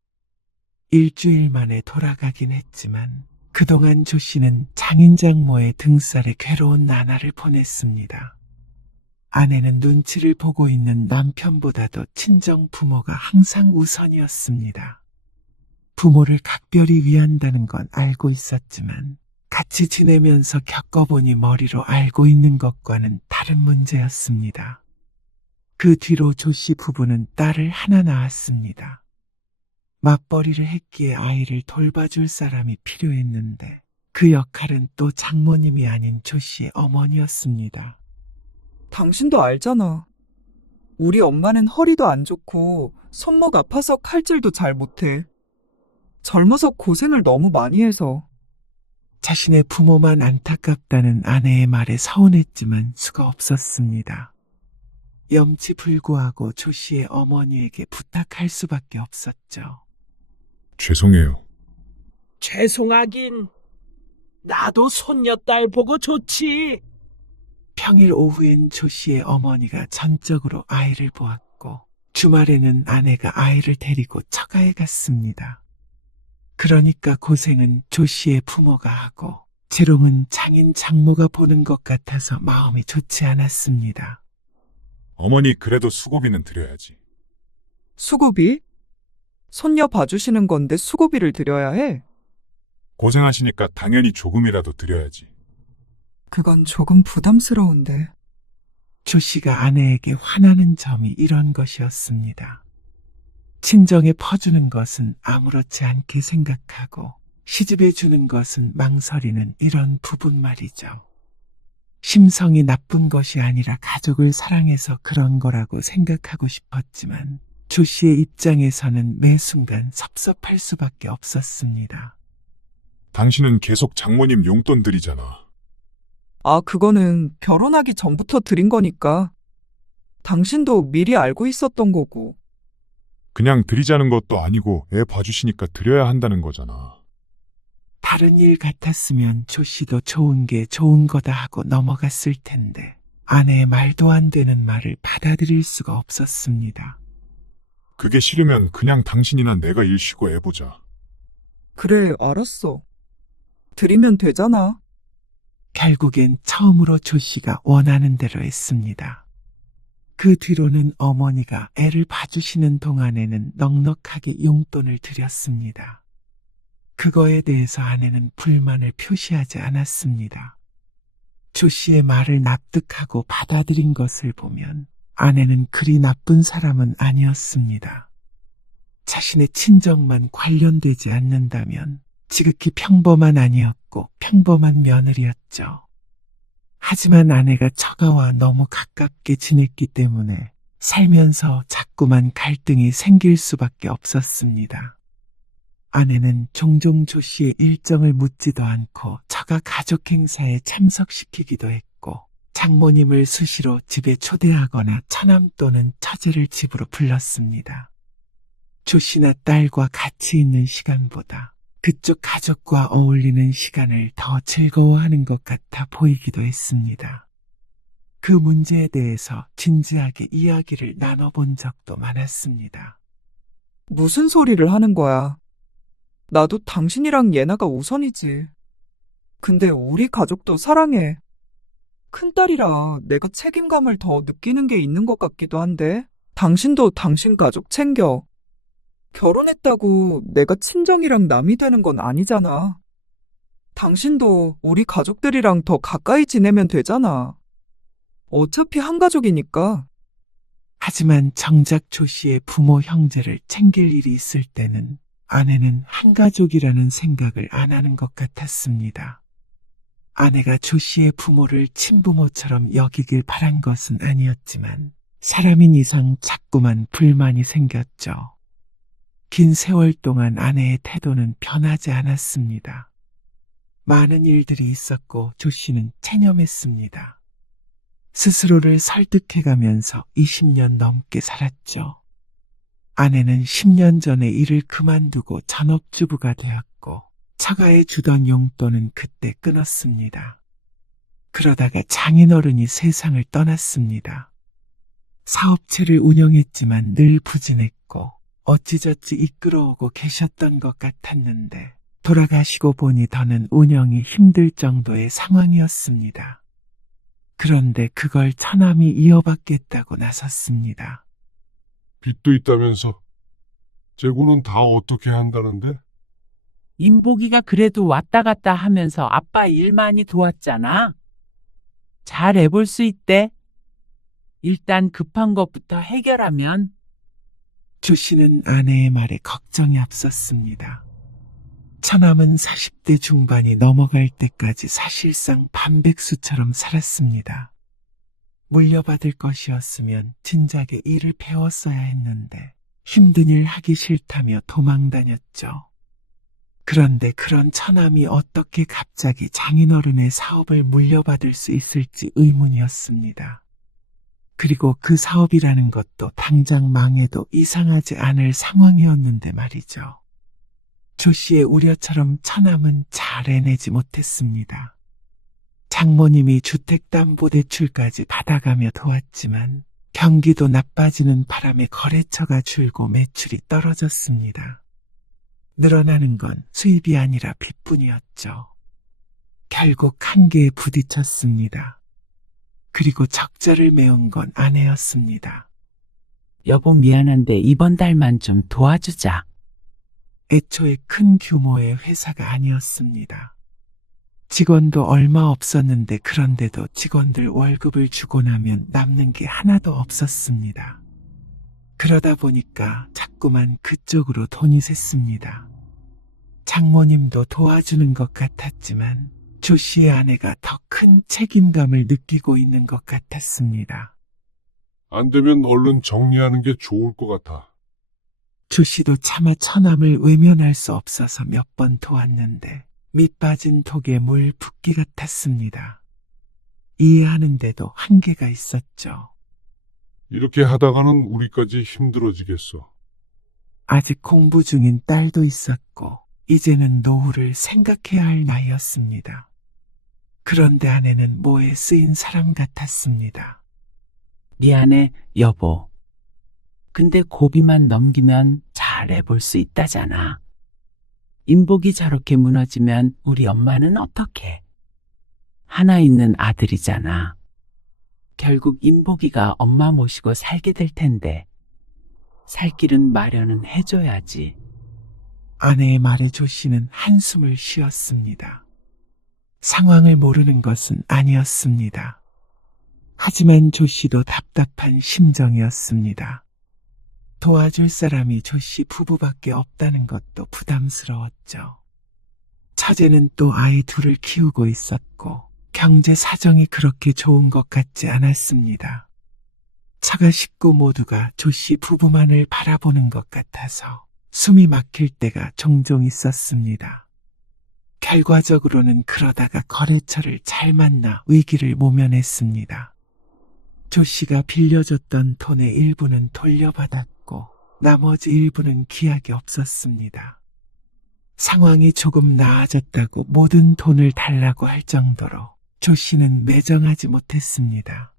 일주일 만에 돌아가긴 했지만 그동안 조 씨는 장인장모의 등살에 괴로운 나날을 보냈습니다. 아내는 눈치를 보고 있는 남편보다도 친정 부모가 항상 우선이었습니다. 부모를 각별히 위한다는 건 알고 있었지만 같이 지내면서 겪어보니 머리로 알고 있는 것과는 다른 문제였습니다. 그 뒤로 조 씨 부부는 딸을 하나 낳았습니다. 맞벌이를 했기에 아이를 돌봐줄 사람이 필요했는데 그 역할은 또 장모님이 아닌 조 씨의 어머니였습니다. 당신도 알잖아. 우리 엄마는 허리도 안 좋고 손목 아파서 칼질도 잘 못해. 젊어서 고생을 너무 많이 해서. 자신의 부모만 안타깝다는 아내의 말에 서운했지만 수가 없었습니다. 염치불구하고 조 씨의 어머니에게 부탁할 수밖에 없었죠. 죄송해요. 죄송하긴. 나도 손녀딸 보고 좋지. 평일 오후엔 조 씨의 어머니가 전적으로 아이를 보았고 주말에는 아내가 아이를 데리고 처가에 갔습니다. 그러니까 고생은 조 씨의 부모가 하고 재롱은 장인 장모가 보는 것 같아서 마음이 좋지 않았습니다. 어머니 그래도 수고비는 드려야지. 수고비? 손녀 봐주시는 건데 수고비를 드려야 해? 고생하시니까 당연히 조금이라도 드려야지. 그건 조금 부담스러운데. 조 씨가 아내에게 화나는 점이 이런 것이었습니다. 친정에 퍼주는 것은 아무렇지 않게 생각하고 시집에 주는 것은 망설이는 이런 부분 말이죠. 심성이 나쁜 것이 아니라 가족을 사랑해서 그런 거라고 생각하고 싶었지만 조 씨의 입장에서는 매 순간 섭섭할 수밖에 없었습니다. 당신은 계속 장모님 용돈 드리잖아. 아, 그거는 결혼하기 전부터 드린 거니까. 당신도 미리 알고 있었던 거고. 그냥 드리자는 것도 아니고 애 봐주시니까 드려야 한다는 거잖아. 다른 일 같았으면 조 씨도 좋은 게 좋은 거다 하고 넘어갔을 텐데 아내의 말도 안 되는 말을 받아들일 수가 없었습니다. 그게 싫으면 그냥 당신이나 내가 일 쉬고 애 보자. 그래, 알았어. 드리면 되잖아. 결국엔 처음으로 조 씨가 원하는 대로 했습니다. 그 뒤로는 어머니가 애를 봐주시는 동안에는 넉넉하게 용돈을 드렸습니다. 그거에 대해서 아내는 불만을 표시하지 않았습니다. 조 씨의 말을 납득하고 받아들인 것을 보면 아내는 그리 나쁜 사람은 아니었습니다. 자신의 친정만 관련되지 않는다면 지극히 평범한 아니었고 평범한 며느리였죠. 하지만 아내가 처가와 너무 가깝게 지냈기 때문에 살면서 자꾸만 갈등이 생길 수밖에 없었습니다. 아내는 종종 조 씨의 일정을 묻지도 않고 처가 가족 행사에 참석시키기도 했고 장모님을 수시로 집에 초대하거나 처남 또는 처제를 집으로 불렀습니다. 조 씨나 딸과 같이 있는 시간보다 그쪽 가족과 어울리는 시간을 더 즐거워하는 것 같아 보이기도 했습니다. 그 문제에 대해서 진지하게 이야기를 나눠본 적도 많았습니다. 무슨 소리를 하는 거야? 나도 당신이랑 예나가 우선이지. 근데 우리 가족도 사랑해. 큰딸이라 내가 책임감을 더 느끼는 게 있는 것 같기도 한데, 당신도 당신 가족 챙겨. 결혼했다고 내가 친정이랑 남이 되는 건 아니잖아. 당신도 우리 가족들이랑 더 가까이 지내면 되잖아. 어차피 한 가족이니까. 하지만 정작 조 씨의 부모 형제를 챙길 일이 있을 때는 아내는 한 가족이라는 생각을 안 하는 것 같았습니다. 아내가 조 씨의 부모를 친부모처럼 여기길 바란 것은 아니었지만 사람인 이상 자꾸만 불만이 생겼죠. 긴 세월 동안 아내의 태도는 변하지 않았습니다. 많은 일들이 있었고 조 씨는 체념했습니다. 스스로를 설득해가면서 20년 넘게 살았죠. 아내는 10년 전에 일을 그만두고 전업주부가 되었고 처가에 주던 용돈은 그때 끊었습니다. 그러다가 장인어른이 세상을 떠났습니다. 사업체를 운영했지만 늘 부진했고 어찌저찌 이끌어오고 계셨던 것 같았는데 돌아가시고 보니 더는 운영이 힘들 정도의 상황이었습니다. 그런데 그걸 처남이 이어받겠다고 나섰습니다. 빚도 있다면서 재고는 다 어떻게 한다는데? 인복이가 그래도 왔다 갔다 하면서 아빠 일 많이 도왔잖아. 잘 해볼 수 있대. 일단 급한 것부터 해결하면. 조 씨는 아내의 말에 걱정이 앞섰습니다. 처남은 40대 중반이 넘어갈 때까지 사실상 반백수처럼 살았습니다. 물려받을 것이었으면 진작에 일을 배웠어야 했는데 힘든 일 하기 싫다며 도망다녔죠. 그런데 그런 처남이 어떻게 갑자기 장인어른의 사업을 물려받을 수 있을지 의문이었습니다. 그리고 그 사업이라는 것도 당장 망해도 이상하지 않을 상황이었는데 말이죠. 조 씨의 우려처럼 처남은 잘 해내지 못했습니다. 장모님이 주택담보대출까지 받아가며 도왔지만 경기도 나빠지는 바람에 거래처가 줄고 매출이 떨어졌습니다. 늘어나는 건 수입이 아니라 빚뿐이었죠. 결국 한계에 부딪혔습니다. 그리고 적자를 메운 건 아내였습니다. 여보 미안한데 이번 달만 좀 도와주자. 애초에 큰 규모의 회사가 아니었습니다. 직원도 얼마 없었는데 그런데도 직원들 월급을 주고 나면 남는 게 하나도 없었습니다. 그러다 보니까 자꾸만 그쪽으로 돈이 샜습니다. 장모님도 도와주는 것 같았지만 조 씨의 아내가 더 큰 책임감을 느끼고 있는 것 같았습니다. 안 되면 얼른 정리하는 게 좋을 것 같아. 조 씨도 차마 처남을 외면할 수 없어서 몇 번 도왔는데 밑 빠진 독에 물 붓기 같았습니다. 이해하는데도 한계가 있었죠. 이렇게 하다가는 우리까지 힘들어지겠어. 아직 공부 중인 딸도 있었고 이제는 노후를 생각해야 할 나이였습니다. 그런데 아내는 뭐에 쓰인 사람 같았습니다. 미안해, 여보. 근데 고비만 넘기면 잘 해볼 수 있다잖아. 인복이 저렇게 무너지면 우리 엄마는 어떡해? 하나 있는 아들이잖아. 결국 인복이가 엄마 모시고 살게 될 텐데 살 길은 마련은 해줘야지. 아내의 말에 조 씨는 한숨을 쉬었습니다. 상황을 모르는 것은 아니었습니다. 하지만 조 씨도 답답한 심정이었습니다. 도와줄 사람이 조 씨 부부밖에 없다는 것도 부담스러웠죠. 처제는 또 아이 둘을 키우고 있었고 경제 사정이 그렇게 좋은 것 같지 않았습니다. 처가 식구 모두가 조 씨 부부만을 바라보는 것 같아서 숨이 막힐 때가 종종 있었습니다. 결과적으로는 그러다가 거래처를 잘 만나 위기를 모면했습니다. 조 씨가 빌려줬던 돈의 일부는 돌려받았고 나머지 일부는 기약이 없었습니다. 상황이 조금 나아졌다고 모든 돈을 달라고 할 정도로 조 씨는 매정하지 못했습니다.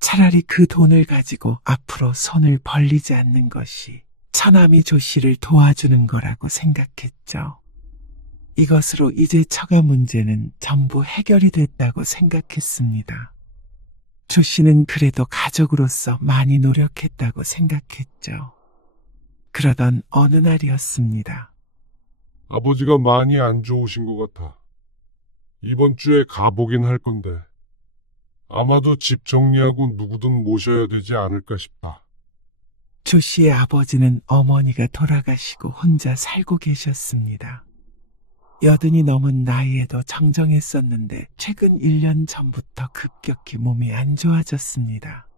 차라리 그 돈을 가지고 앞으로 손을 벌리지 않는 것이 처남이 조 씨를 도와주는 거라고 생각했죠. 이것으로 이제 처가 문제는 전부 해결이 됐다고 생각했습니다. 조 씨는 그래도 가족으로서 많이 노력했다고 생각했죠. 그러던 어느 날이었습니다. 아버지가 많이 안 좋으신 것 같아. 이번 주에 가보긴 할 건데 아마도 집 정리하고 누구든 모셔야 되지 않을까 싶다. 조 씨의 아버지는 어머니가 돌아가시고 혼자 살고 계셨습니다. 80이 넘은 나이에도 정정했었는데 최근 1년 전부터 급격히 몸이 안 좋아졌습니다.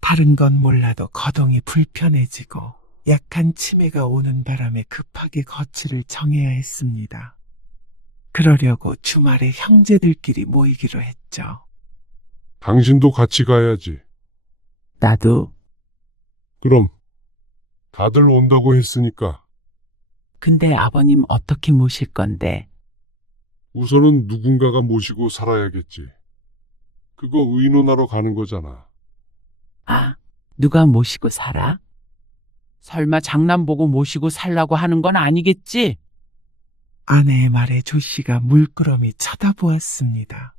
다른 건 몰라도 거동이 불편해지고 약한 치매가 오는 바람에 급하게 거치를 정해야 했습니다. 그러려고 주말에 형제들끼리 모이기로 했죠. 당신도 같이 가야지. 나도. 그럼 다들 온다고 했으니까 근데 아버님 어떻게 모실 건데? 우선은 누군가가 모시고 살아야겠지. 그거 의논하러 가는 거잖아. 아, 누가 모시고 살아? 설마 장남 보고 모시고 살라고 하는 건 아니겠지? 아내의 말에 조 씨가 물끄러미 쳐다보았습니다.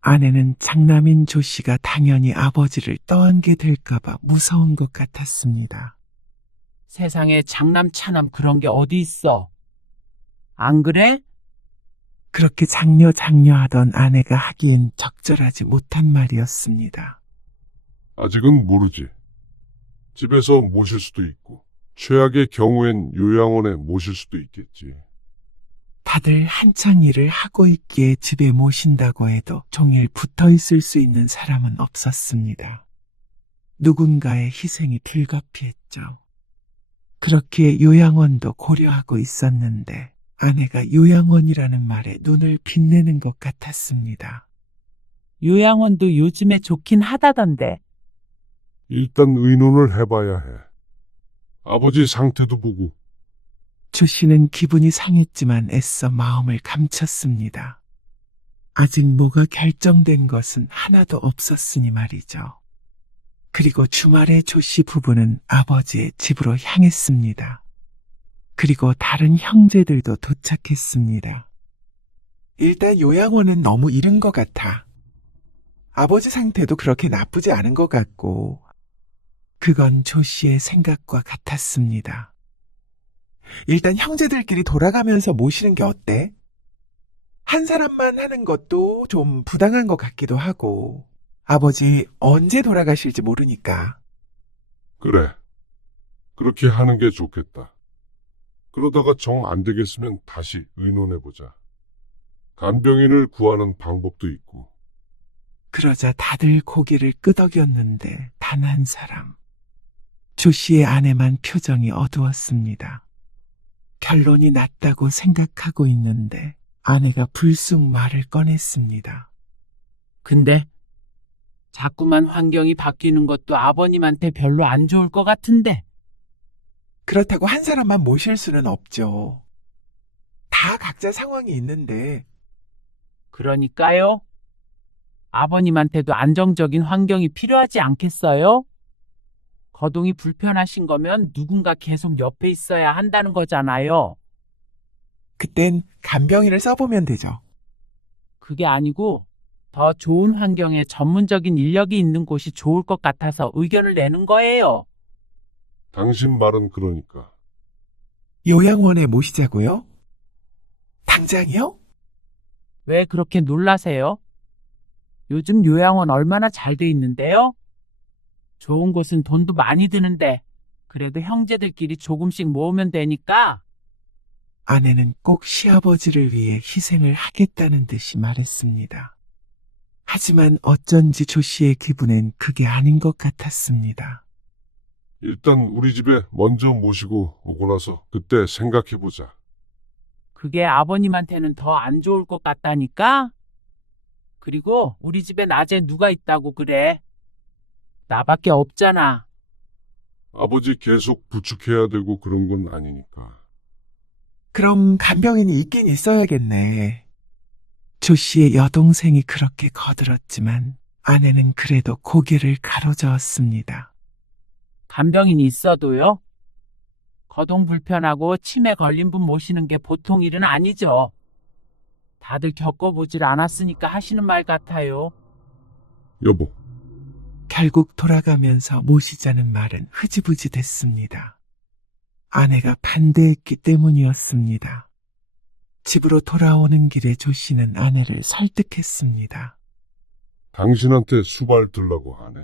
아내는 장남인 조 씨가 당연히 아버지를 떠안게 될까봐 무서운 것 같았습니다. 세상에 장남 차남 그런 게 어디 있어? 안 그래? 그렇게 장려하던 아내가 하기엔 적절하지 못한 말이었습니다. 아직은 모르지. 집에서 모실 수도 있고 최악의 경우엔 요양원에 모실 수도 있겠지. 다들 한창 일을 하고 있기에 집에 모신다고 해도 종일 붙어 있을 수 있는 사람은 없었습니다. 누군가의 희생이 불가피했죠. 그렇기에 요양원도 고려하고 있었는데 아내가 요양원이라는 말에 눈을 빛내는 것 같았습니다. 요양원도 요즘에 좋긴 하다던데. 일단 의논을 해봐야 해. 아버지 상태도 보고. 조 씨는 기분이 상했지만 애써 마음을 감췄습니다. 아직 뭐가 결정된 것은 하나도 없었으니 말이죠. 그리고 주말에 조 씨 부부는 아버지의 집으로 향했습니다. 그리고 다른 형제들도 도착했습니다. 일단 요양원은 너무 이른 것 같아. 아버지 상태도 그렇게 나쁘지 않은 것 같고. 그건 조 씨의 생각과 같았습니다. 일단 형제들끼리 돌아가면서 모시는 게 어때? 한 사람만 하는 것도 좀 부당한 것 같기도 하고. 아버지 언제 돌아가실지 모르니까. 그래. 그렇게 하는 게 좋겠다. 그러다가 정 안 되겠으면 다시 의논해보자. 간병인을 구하는 방법도 있고. 그러자 다들 고개를 끄덕였는데 단 한 사람. 조 씨의 아내만 표정이 어두웠습니다. 결론이 났다고 생각하고 있는데 아내가 불쑥 말을 꺼냈습니다. 근데 자꾸만 환경이 바뀌는 것도 아버님한테 별로 안 좋을 것 같은데. 그렇다고 한 사람만 모실 수는 없죠. 다 각자 상황이 있는데. 그러니까요. 아버님한테도 안정적인 환경이 필요하지 않겠어요? 거동이 불편하신 거면 누군가 계속 옆에 있어야 한다는 거잖아요. 그땐 간병인을 써보면 되죠. 그게 아니고 더 좋은 환경에 전문적인 인력이 있는 곳이 좋을 것 같아서 의견을 내는 거예요. 당신 말은 그러니까. 요양원에 모시자고요? 당장이요? 왜 그렇게 놀라세요? 요즘 요양원 얼마나 잘 돼 있는데요? 좋은 곳은 돈도 많이 드는데 그래도 형제들끼리 조금씩 모으면 되니까. 아내는 꼭 시아버지를 위해 희생을 하겠다는 듯이 말했습니다. 하지만 어쩐지 조 씨의 기분엔 그게 아닌 것 같았습니다. 일단 우리 집에 먼저 모시고 오고 나서 그때 생각해보자. 그게 아버님한테는 더 안 좋을 것 같다니까? 그리고 우리 집에 낮에 누가 있다고 그래? 나밖에 없잖아. 아버지 계속 부축해야 되고 그런 건 아니니까. 그럼 간병인이 있긴 있어야겠네. 조 씨의 여동생이 그렇게 거들었지만 아내는 그래도 고개를 가로저었습니다. 간병인이 있어도요? 거동 불편하고 치매 걸린 분 모시는 게 보통 일은 아니죠. 다들 겪어보질 않았으니까 하시는 말 같아요. 여보, 결국 돌아가면서 모시자는 말은 흐지부지 됐습니다. 아내가 반대했기 때문이었습니다. 집으로 돌아오는 길에 조 씨는 아내를 설득했습니다. 당신한테 수발 들라고 하네.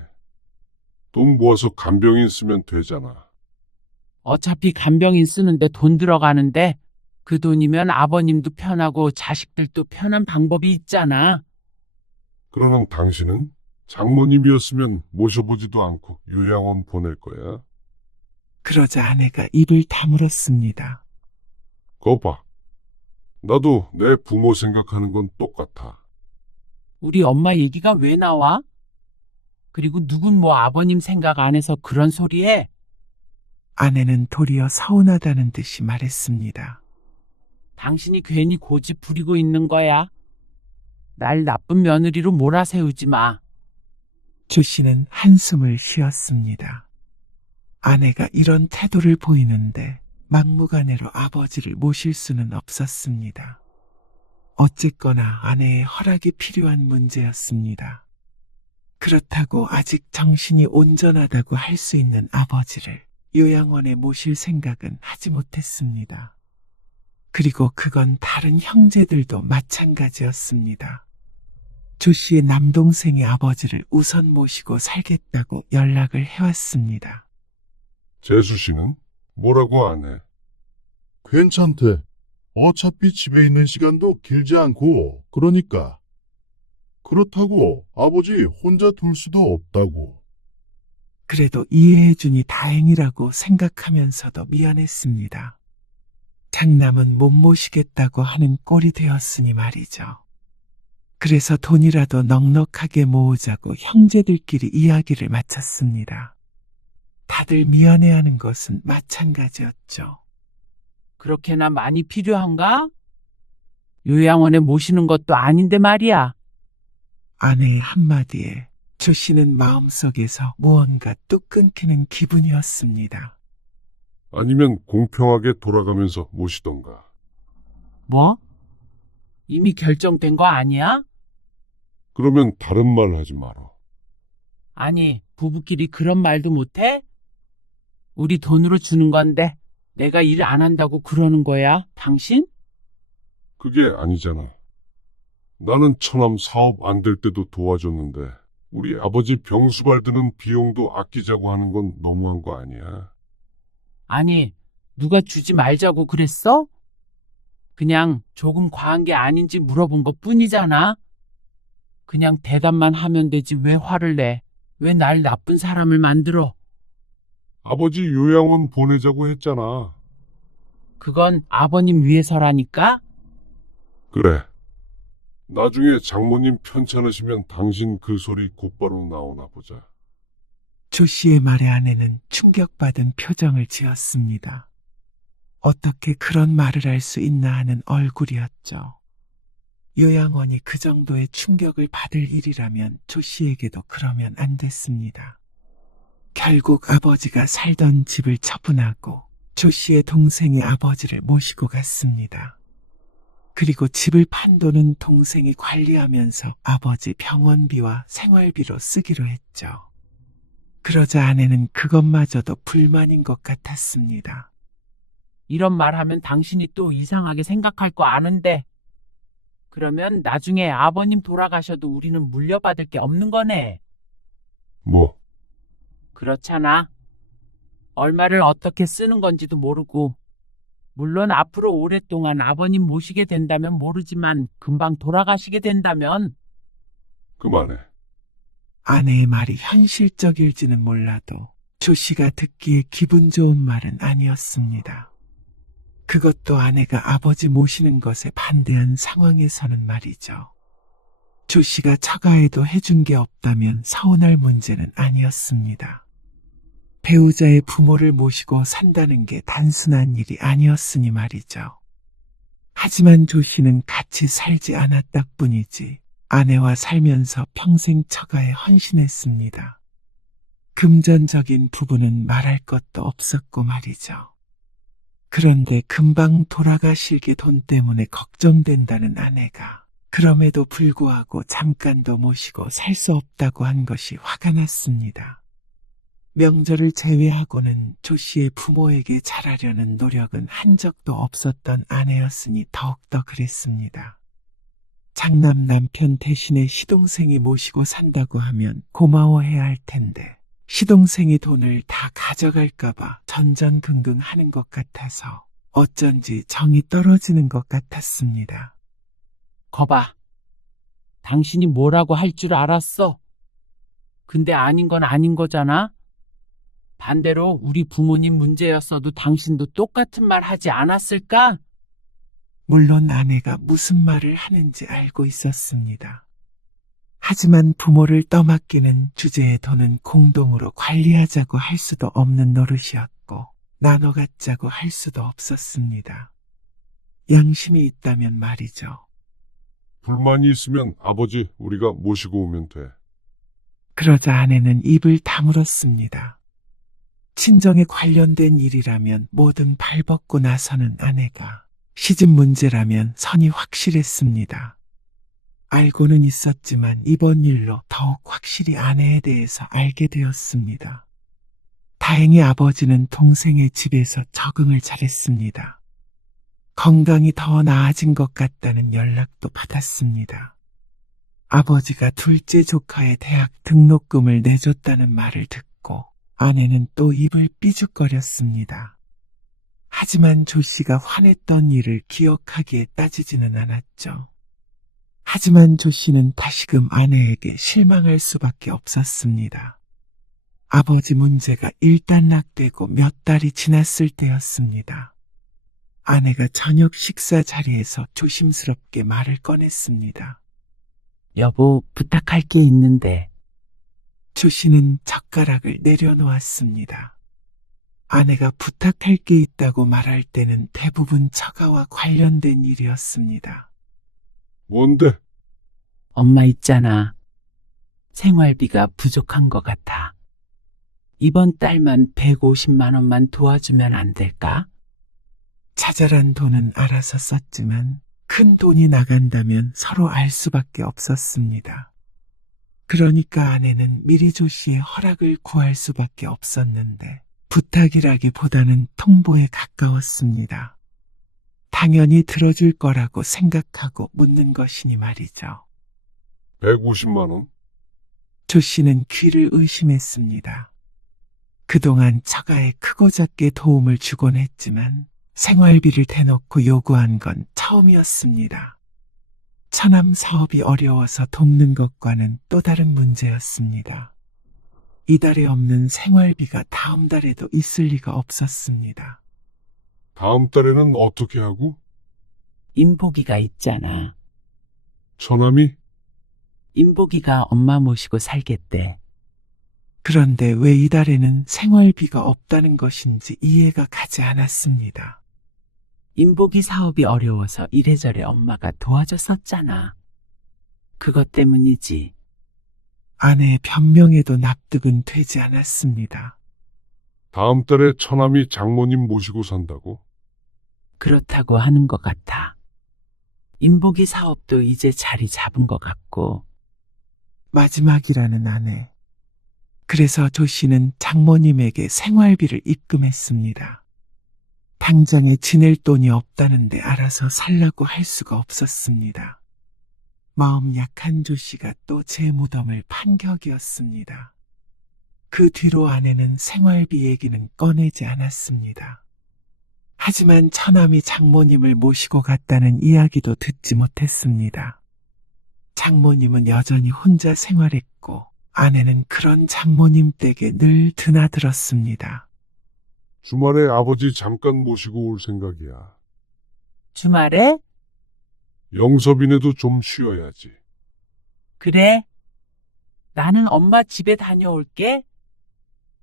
돈 모아서 간병인 쓰면 되잖아. 어차피 간병인 쓰는데 돈 들어가는데 그 돈이면 아버님도 편하고 자식들도 편한 방법이 있잖아. 그러나 당신은 장모님이었으면 모셔보지도 않고 요양원 보낼 거야. 그러자 아내가 입을 다물었습니다. 거 봐. 나도 내 부모 생각하는 건 똑같아. 우리 엄마 얘기가 왜 나와? 그리고 누군 뭐 아버님 생각 안 해서 그런 소리 해? 아내는 도리어 서운하다는 듯이 말했습니다. 당신이 괜히 고집 부리고 있는 거야. 날 나쁜 며느리로 몰아세우지 마. 조 씨는 한숨을 쉬었습니다. 아내가 이런 태도를 보이는데 막무가내로 아버지를 모실 수는 없었습니다. 어쨌거나 아내의 허락이 필요한 문제였습니다. 그렇다고 아직 정신이 온전하다고 할 수 있는 아버지를 요양원에 모실 생각은 하지 못했습니다. 그리고 그건 다른 형제들도 마찬가지였습니다. 조 씨의 남동생이 아버지를 우선 모시고 살겠다고 연락을 해왔습니다. 재수 씨는 뭐라고 안 해? 괜찮대. 어차피 집에 있는 시간도 길지 않고, 그러니까. 그렇다고 아버지 혼자 둘 수도 없다고. 그래도 이해해주니 다행이라고 생각하면서도 미안했습니다. 장남은 못 모시겠다고 하는 꼴이 되었으니 말이죠. 그래서 돈이라도 넉넉하게 모으자고 형제들끼리 이야기를 마쳤습니다. 다들 미안해하는 것은 마찬가지였죠. 그렇게나 많이 필요한가? 요양원에 모시는 것도 아닌데 말이야. 아내의 한마디에 조 씨는 마음속에서 무언가 뚝 끊기는 기분이었습니다. 아니면 공평하게 돌아가면서 모시던가. 뭐? 이미 결정된 거 아니야? 그러면 다른 말 하지 마라. 아니, 부부끼리 그런 말도 못해? 우리 돈으로 주는 건데 내가 일 안 한다고 그러는 거야, 당신? 그게 아니잖아. 나는 처남 사업 안 될 때도 도와줬는데 우리 아버지 병수발 드는 비용도 아끼자고 하는 건 너무한 거 아니야? 아니, 누가 주지 말자고 그랬어? 그냥 조금 과한 게 아닌지 물어본 것 뿐이잖아. 그냥 대답만 하면 되지 왜 화를 내? 왜 날 나쁜 사람을 만들어? 아버지 요양원 보내자고 했잖아. 그건 아버님 위해서라니까? 그래. 나중에 장모님 편찮으시면 당신 그 소리 곧바로 나오나 보자. 조 씨의 말에 아내는 충격받은 표정을 지었습니다. 어떻게 그런 말을 할 수 있나 하는 얼굴이었죠. 요양원이 그 정도의 충격을 받을 일이라면 조 씨에게도 그러면 안 됐습니다. 결국 아버지가 살던 집을 처분하고 조 씨의 동생이 아버지를 모시고 갔습니다. 그리고 집을 판 돈은 동생이 관리하면서 아버지 병원비와 생활비로 쓰기로 했죠. 그러자 아내는 그것마저도 불만인 것 같았습니다. 이런 말 하면 당신이 또 이상하게 생각할 거 아는데. 그러면 나중에 아버님 돌아가셔도 우리는 물려받을 게 없는 거네. 뭐? 그렇잖아. 얼마를 어떻게 쓰는 건지도 모르고. 물론 앞으로 오랫동안 아버님 모시게 된다면 모르지만 금방 돌아가시게 된다면. 그만해. 아내의 말이 현실적일지는 몰라도 조 씨가 듣기에 기분 좋은 말은 아니었습니다. 그것도 아내가 아버지 모시는 것에 반대한 상황에서는 말이죠. 조 씨가 처가에도 해준 게 없다면 서운할 문제는 아니었습니다. 배우자의 부모를 모시고 산다는 게 단순한 일이 아니었으니 말이죠. 하지만 조 씨는 같이 살지 않았다 뿐이지 아내와 살면서 평생 처가에 헌신했습니다. 금전적인 부분은 말할 것도 없었고 말이죠. 그런데 금방 돌아가실게 돈 때문에 걱정된다는 아내가 그럼에도 불구하고 잠깐도 모시고 살 수 없다고 한 것이 화가 났습니다. 명절을 제외하고는 조 씨의 부모에게 잘하려는 노력은 한 적도 없었던 아내였으니 더욱더 그랬습니다. 장남 남편 대신에 시동생이 모시고 산다고 하면 고마워해야 할 텐데 시동생이 돈을 다 가져갈까봐 전전긍긍 하는 것 같아서 어쩐지 정이 떨어지는 것 같았습니다. 거봐. 당신이 뭐라고 할 줄 알았어. 근데 아닌 건 아닌 거잖아. 반대로 우리 부모님 문제였어도 당신도 똑같은 말 하지 않았을까? 물론 아내가 무슨 말을 하는지 알고 있었습니다. 하지만 부모를 떠맡기는 주제의 돈은 공동으로 관리하자고 할 수도 없는 노릇이었고 나눠 갖자고 할 수도 없었습니다. 양심이 있다면 말이죠. 불만이 있으면 아버지 우리가 모시고 오면 돼. 그러자 아내는 입을 다물었습니다. 친정에 관련된 일이라면 뭐든 발벗고 나서는 아내가 시집 문제라면 선이 확실했습니다. 알고는 있었지만 이번 일로 더욱 확실히 아내에 대해서 알게 되었습니다. 다행히 아버지는 동생의 집에서 적응을 잘했습니다. 건강이 더 나아진 것 같다는 연락도 받았습니다. 아버지가 둘째 조카의 대학 등록금을 내줬다는 말을 듣고 아내는 또 입을 삐죽거렸습니다. 하지만 조 씨가 화냈던 일을 기억하기에 따지지는 않았죠. 하지만 조 씨는 다시금 아내에게 실망할 수밖에 없었습니다. 아버지 문제가 일단락되고 몇 달이 지났을 때였습니다. 아내가 저녁 식사 자리에서 조심스럽게 말을 꺼냈습니다. 여보, 부탁할 게 있는데. 조 씨는 젓가락을 내려놓았습니다. 아내가 부탁할 게 있다고 말할 때는 대부분 처가와 관련된 일이었습니다. 뭔데? 엄마 있잖아. 생활비가 부족한 것 같아. 이번 달만 150만 원만 도와주면 안 될까? 자잘한 돈은 알아서 썼지만 큰 돈이 나간다면 서로 알 수밖에 없었습니다. 그러니까 아내는 미리 조 씨의 허락을 구할 수밖에 없었는데 부탁이라기보다는 통보에 가까웠습니다. 당연히 들어줄 거라고 생각하고 묻는 것이니 말이죠. 150만 원? 조 씨는 귀를 의심했습니다. 그동안 처가에 크고 작게 도움을 주곤 했지만 생활비를 대놓고 요구한 건 처음이었습니다. 처남 사업이 어려워서 돕는 것과는 또 다른 문제였습니다. 이달에 없는 생활비가 다음 달에도 있을 리가 없었습니다. 다음 달에는 어떻게 하고? 인복이가 있잖아. 처남이? 인복이가 엄마 모시고 살겠대. 그런데 왜 이달에는 생활비가 없다는 것인지 이해가 가지 않았습니다. 인복이 사업이 어려워서 이래저래 엄마가 도와줬었잖아. 그것 때문이지. 아내의 변명에도 납득은 되지 않았습니다. 다음 달에 처남이 장모님 모시고 산다고? 그렇다고 하는 것 같아. 인복이 사업도 이제 자리 잡은 것 같고. 마지막이라는 아내. 그래서 조 씨는 장모님에게 생활비를 입금했습니다. 당장에 지낼 돈이 없다는데 알아서 살라고 할 수가 없었습니다. 마음 약한 조 씨가 또 제 무덤을 판 격이었습니다. 그 뒤로 아내는 생활비 얘기는 꺼내지 않았습니다. 하지만 처남이 장모님을 모시고 갔다는 이야기도 듣지 못했습니다. 장모님은 여전히 혼자 생활했고 아내는 그런 장모님 댁에 늘 드나들었습니다. 주말에 아버지 잠깐 모시고 올 생각이야. 주말에? 영섭이네도 좀 쉬어야지. 그래. 나는 엄마 집에 다녀올게.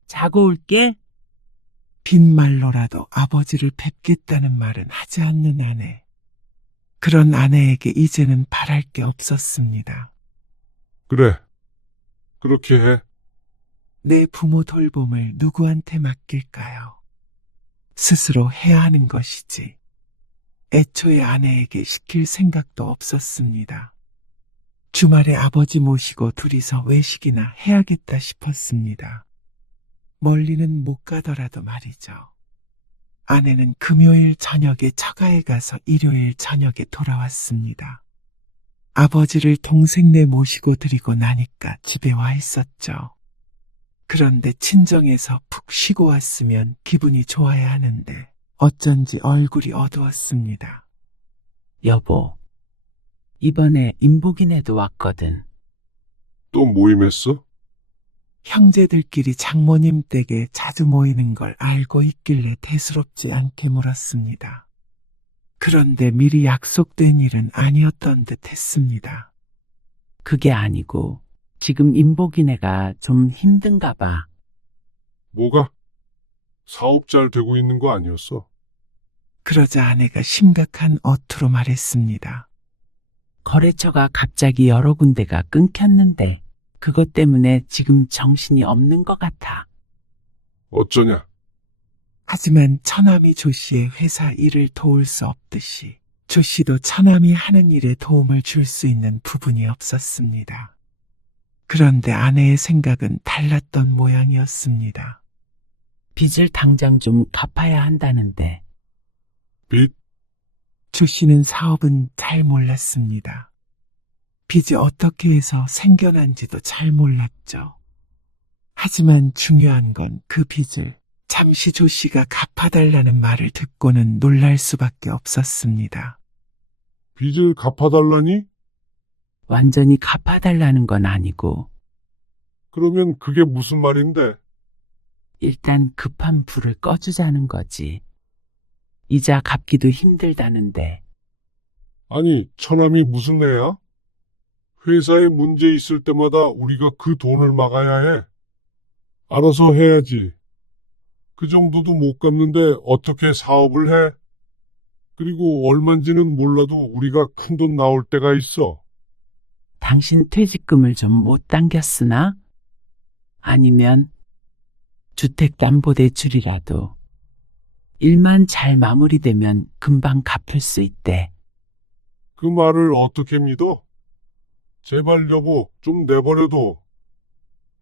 자고 올게. 빈말로라도 아버지를 뵙겠다는 말은 하지 않는 아내. 그런 아내에게 이제는 바랄 게 없었습니다. 그래. 그렇게 해. 내 부모 돌봄을 누구한테 맡길까요? 스스로 해야 하는 것이지. 애초에 아내에게 시킬 생각도 없었습니다. 주말에 아버지 모시고 둘이서 외식이나 해야겠다 싶었습니다. 멀리는 못 가더라도 말이죠. 아내는 금요일 저녁에 처가에 가서 일요일 저녁에 돌아왔습니다. 아버지를 동생네 모시고 드리고 나니까 집에 와 있었죠. 그런데 친정에서 푹 쉬고 왔으면 기분이 좋아야 하는데 어쩐지 얼굴이 어두웠습니다. 여보, 이번에 인복이네도 왔거든. 또 모임했어? 형제들끼리 장모님 댁에 자주 모이는 걸 알고 있길래 대수롭지 않게 물었습니다. 그런데 미리 약속된 일은 아니었던 듯 했습니다. 그게 아니고 지금 인복이네가 좀 힘든가 봐. 뭐가? 사업 잘 되고 있는 거 아니었어? 그러자 아내가 심각한 어투로 말했습니다. 거래처가 갑자기 여러 군데가 끊겼는데 그것 때문에 지금 정신이 없는 것 같아. 어쩌냐? 하지만 처남이 조 씨의 회사 일을 도울 수 없듯이 조 씨도 처남이 하는 일에 도움을 줄 수 있는 부분이 없었습니다. 그런데 아내의 생각은 달랐던 모양이었습니다. 빚을 당장 좀 갚아야 한다는데. 빚? 조 씨는 사업은 잘 몰랐습니다. 빚이 어떻게 해서 생겨난지도 잘 몰랐죠. 하지만 중요한 건 그 빚을 잠시 조 씨가 갚아달라는 말을 듣고는 놀랄 수밖에 없었습니다. 빚을 갚아달라니? 완전히 갚아달라는 건 아니고 그러면 그게 무슨 말인데? 일단 급한 불을 꺼주자는 거지. 이자 갚기도 힘들다는데. 아니, 처남이 무슨 애야? 회사에 문제 있을 때마다 우리가 그 돈을 막아야 해. 알아서 해야지. 그 정도도 못 갚는데 어떻게 사업을 해? 그리고 얼만지는 몰라도 우리가 큰 돈 나올 때가 있어. 당신 퇴직금을 좀 못 당겼으나? 아니면 주택담보대출이라도 일만 잘 마무리되면 금방 갚을 수 있대. 그 말을 어떻게 믿어? 제발 여보, 좀 내버려둬.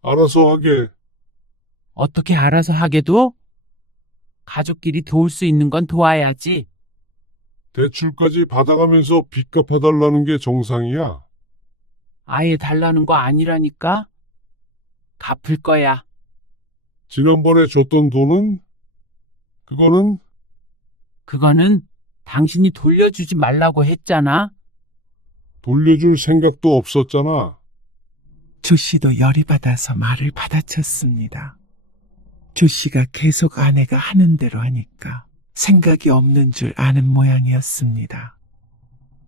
알아서 하게. 어떻게 알아서 하게도? 가족끼리 도울 수 있는 건 도와야지. 대출까지 받아가면서 빚 갚아달라는 게 정상이야. 아예 달라는 거 아니라니까? 갚을 거야. 지난번에 줬던 돈은? 그거는 당신이 돌려주지 말라고 했잖아. 돌려줄 생각도 없었잖아. 조 씨도 열이 받아서 말을 받아쳤습니다. 조 씨가 계속 아내가 하는 대로 하니까 생각이 없는 줄 아는 모양이었습니다.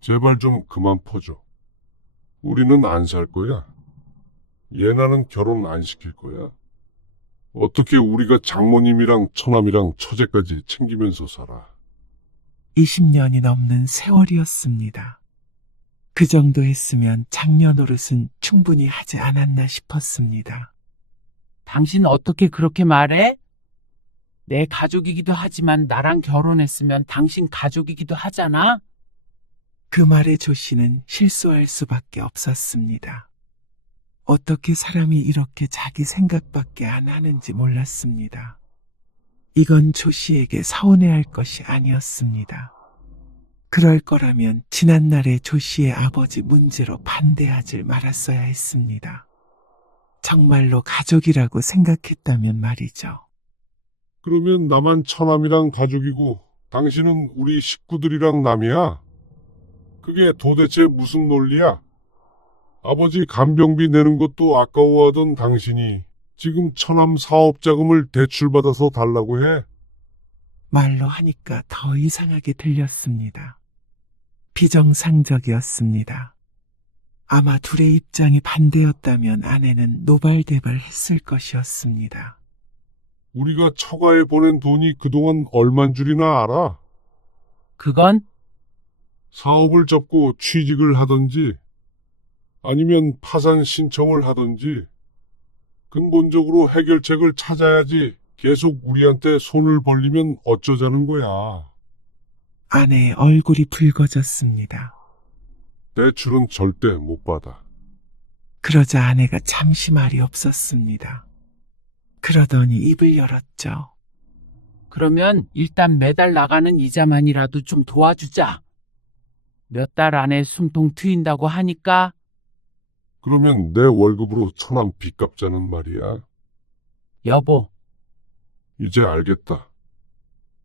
제발 좀 그만 퍼줘. 우리는 안 살 거야. 예나는 결혼 안 시킬 거야. 어떻게 우리가 장모님이랑 처남이랑 처제까지 챙기면서 살아. 20년이 넘는 세월이었습니다. 그 정도 했으면 장녀 노릇은 충분히 하지 않았나 싶었습니다. 당신 어떻게 그렇게 말해? 내 가족이기도 하지만 나랑 결혼했으면 당신 가족이기도 하잖아? 그 말에 조 씨는 실수할 수밖에 없었습니다. 어떻게 사람이 이렇게 자기 생각밖에 안 하는지 몰랐습니다. 이건 조 씨에게 서운해할 것이 아니었습니다. 그럴 거라면 지난날에 조 씨의 아버지 문제로 반대하질 말았어야 했습니다. 정말로 가족이라고 생각했다면 말이죠. 그러면 나만 처남이랑 가족이고 당신은 우리 식구들이랑 남이야? 그게 도대체 무슨 논리야? 아버지 간병비 내는 것도 아까워하던 당신이 지금 처남 사업 자금을 대출받아서 달라고 해? 말로 하니까 더 이상하게 들렸습니다. 비정상적이었습니다. 아마 둘의 입장이 반대였다면 아내는 노발대발했을 것이었습니다. 우리가 처가에 보낸 돈이 그동안 얼만 줄이나 알아? 그건 사업을 접고 취직을 하든지 아니면 파산 신청을 하든지 근본적으로 해결책을 찾아야지 계속 우리한테 손을 벌리면 어쩌자는 거야. 아내의 얼굴이 붉어졌습니다. 대출은 절대 못 받아. 그러자 아내가 잠시 말이 없었습니다. 그러더니 입을 열었죠. 그러면 일단 매달 나가는 이자만이라도 좀 도와주자. 몇 달 안에 숨통 트인다고 하니까 그러면 내 월급으로 1,000원 빚 갚자는 말이야. 여보, 이제 알겠다.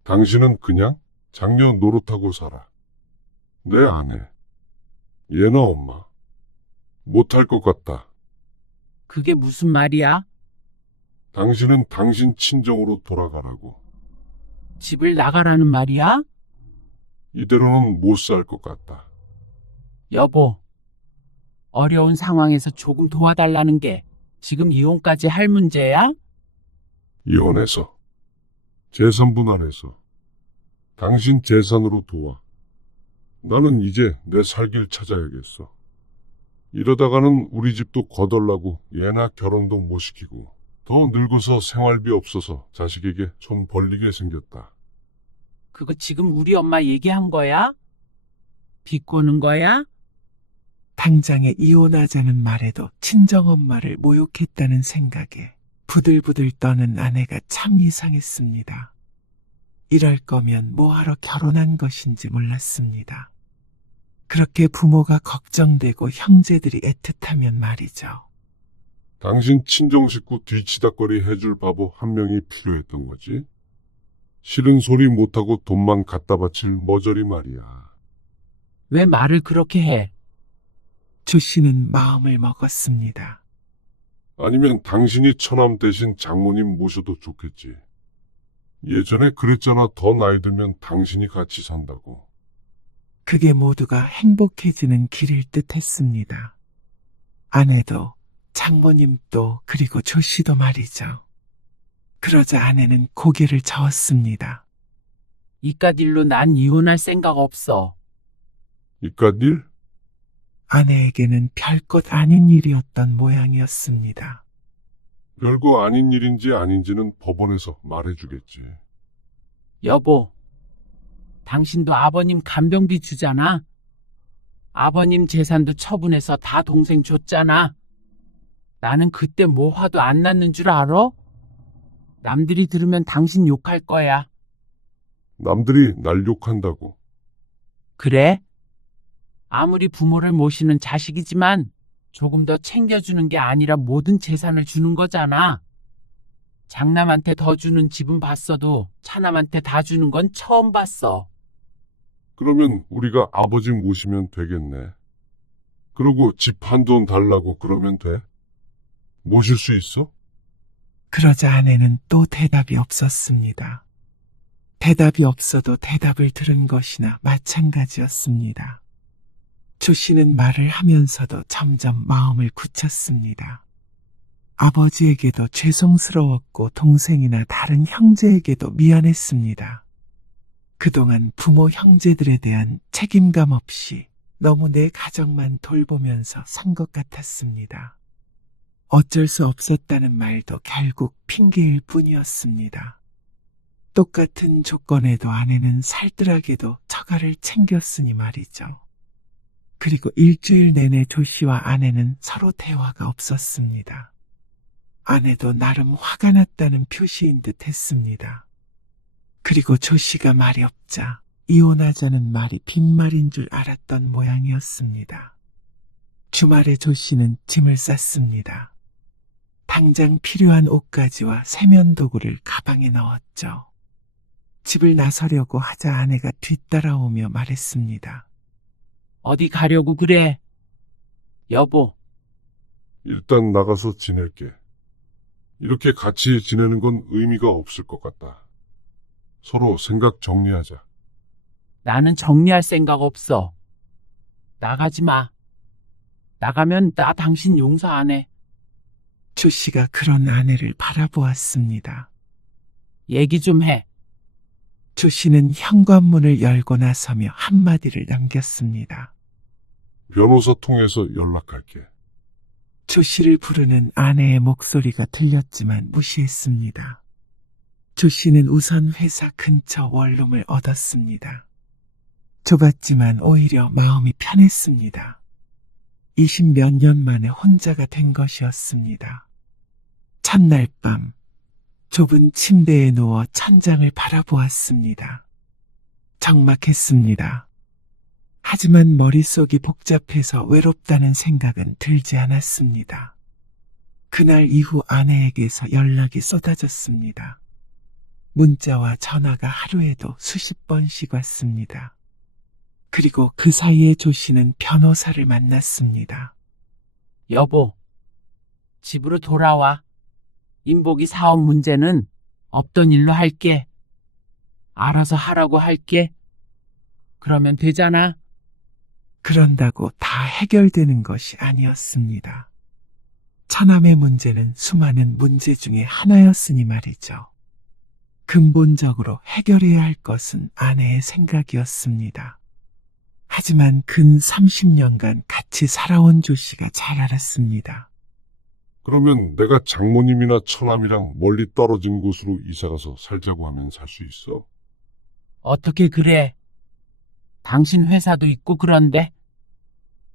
당신은 그냥 장녀 노릇하고 살아. 내 아내. 얘나 엄마. 못할 것 같다. 그게 무슨 말이야? 당신은 당신 친정으로 돌아가라고. 집을 나가라는 말이야? 이대로는 못 살 것 같다. 여보, 어려운 상황에서 조금 도와달라는 게 지금 이혼까지 할 문제야? 이혼해서. 재산 분할해서. 당신 재산으로 도와. 나는 이제 내 살 길 찾아야겠어. 이러다가는 우리 집도 거덜나고 얘나 결혼도 못 시키고 더 늙어서 생활비 없어서 자식에게 손 벌리게 생겼다. 그거 지금 우리 엄마 얘기한 거야? 비꼬는 거야? 당장에 이혼하자는 말에도 친정엄마를 모욕했다는 생각에 부들부들 떠는 아내가 참 이상했습니다. 이럴 거면 뭐하러 결혼한 것인지 몰랐습니다. 그렇게 부모가 걱정되고 형제들이 애틋하면 말이죠. 당신 친정 식구 뒤치다거리 해줄 바보 한 명이 필요했던 거지. 싫은 소리 못하고 돈만 갖다 바칠 머저리 말이야. 왜 말을 그렇게 해? 조 씨는 마음을 먹었습니다. 아니면 당신이 처남 대신 장모님 모셔도 좋겠지. 예전에 그랬잖아. 더 나이 들면 당신이 같이 산다고. 그게 모두가 행복해지는 길일 듯 했습니다. 아내도 장모님도 그리고 조 씨도 말이죠. 그러자 아내는 고개를 저었습니다. 이깟 일로 난 이혼할 생각 없어. 이깟 일? 아내에게는 별것 아닌 일이었던 모양이었습니다. 별거 아닌 일인지 아닌지는 법원에서 말해주겠지. 여보, 당신도 아버님 간병비 주잖아. 아버님 재산도 처분해서 다 동생 줬잖아. 나는 그때 뭐 화도 안 났는 줄 알아? 남들이 들으면 당신 욕할 거야. 남들이 날 욕한다고. 그래? 아무리 부모를 모시는 자식이지만 조금 더 챙겨주는 게 아니라 모든 재산을 주는 거잖아. 장남한테 더 주는 집은 봤어도 차남한테 다 주는 건 처음 봤어. 그러면 우리가 아버지 모시면 되겠네. 그러고 집 한 돈 달라고 그러면 돼? 모실 수 있어? 그러자 아내는 또 대답이 없었습니다. 대답이 없어도 대답을 들은 것이나 마찬가지였습니다. 조 씨는 말을 하면서도 점점 마음을 굳혔습니다. 아버지에게도 죄송스러웠고 동생이나 다른 형제에게도 미안했습니다. 그동안 부모 형제들에 대한 책임감 없이 너무 내 가정만 돌보면서 산 것 같았습니다. 어쩔 수 없었다는 말도 결국 핑계일 뿐이었습니다. 똑같은 조건에도 아내는 살뜰하게도 처가를 챙겼으니 말이죠. 그리고 일주일 내내 조 씨와 아내는 서로 대화가 없었습니다. 아내도 나름 화가 났다는 표시인 듯 했습니다. 그리고 조 씨가 말이 없자 이혼하자는 말이 빈말인 줄 알았던 모양이었습니다. 주말에 조 씨는 짐을 쌌습니다. 당장 필요한 옷가지와 세면도구를 가방에 넣었죠. 집을 나서려고 하자 아내가 뒤따라오며 말했습니다. 어디 가려고 그래? 여보, 일단 나가서 지낼게. 이렇게 같이 지내는 건 의미가 없을 것 같다. 서로 생각 정리하자. 나는 정리할 생각 없어. 나가지 마. 나가면 나 당신 용서 안 해. 조 씨가 그런 아내를 바라보았습니다. 얘기 좀 해. 조 씨는 현관문을 열고 나서며 한마디를 남겼습니다. 변호사 통해서 연락할게. 조 씨를 부르는 아내의 목소리가 들렸지만 무시했습니다. 조 씨는 우선 회사 근처 원룸을 얻었습니다. 좁았지만 오히려 마음이 편했습니다. 20몇 년 만에 혼자가 된 것이었습니다. 첫날 밤, 좁은 침대에 누워 천장을 바라보았습니다. 적막했습니다. 하지만 머릿속이 복잡해서 외롭다는 생각은 들지 않았습니다. 그날 이후 아내에게서 연락이 쏟아졌습니다. 문자와 전화가 하루에도 수십 번씩 왔습니다. 그리고 그 사이에 조 씨는 변호사를 만났습니다. 여보, 집으로 돌아와. 인복이 사업 문제는 없던 일로 할게. 알아서 하라고 할게. 그러면 되잖아. 그런다고 다 해결되는 것이 아니었습니다. 처남의 문제는 수많은 문제 중에 하나였으니 말이죠. 근본적으로 해결해야 할 것은 아내의 생각이었습니다. 하지만 근 30년간 같이 살아온 조 씨가 잘 알았습니다. 그러면 내가 장모님이나 처남이랑 멀리 떨어진 곳으로 이사가서 살자고 하면 살 수 있어? 어떻게 그래? 당신 회사도 있고 그런데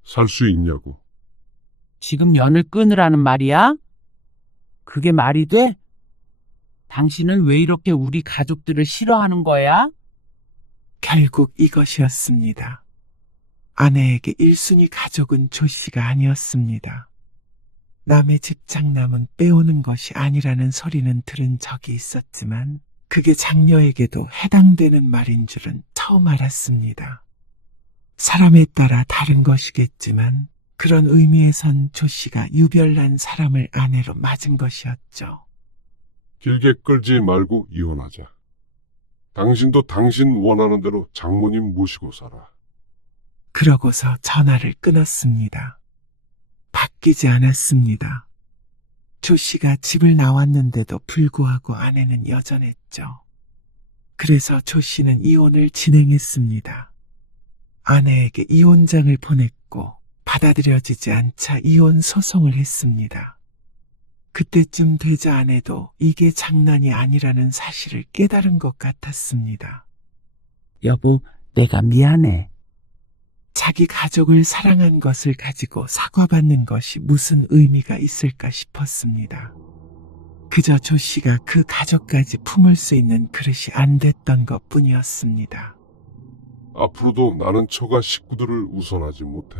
살 수 있냐고. 지금 연을 끊으라는 말이야? 그게 말이 돼? 당신은 왜 이렇게 우리 가족들을 싫어하는 거야? 결국 이것이었습니다. 아내에게 1순위 가족은 조 씨가 아니었습니다. 남의 집 장남은 빼오는 것이 아니라는 소리는 들은 적이 있었지만 그게 장녀에게도 해당되는 말인 줄은 처음 알았습니다. 사람에 따라 다른 것이겠지만 그런 의미에선 조 씨가 유별난 사람을 아내로 맞은 것이었죠. 길게 끌지 말고 이혼하자. 당신도 당신 원하는 대로 장모님 모시고 살아. 그러고서 전화를 끊었습니다. 바뀌지 않았습니다. 조 씨가 집을 나왔는데도 불구하고 아내는 여전했죠. 그래서 조 씨는 이혼을 진행했습니다. 아내에게 이혼장을 보냈고 받아들여지지 않자 이혼 소송을 했습니다. 그때쯤 되자 아내도 이게 장난이 아니라는 사실을 깨달은 것 같았습니다. 여보, 내가 미안해. 자기 가족을 사랑한 것을 가지고 사과받는 것이 무슨 의미가 있을까 싶었습니다. 그저 조 씨가 그 가족까지 품을 수 있는 그릇이 안 됐던 것 뿐이었습니다. 앞으로도 나는 처가 식구들을 우선하지 못해.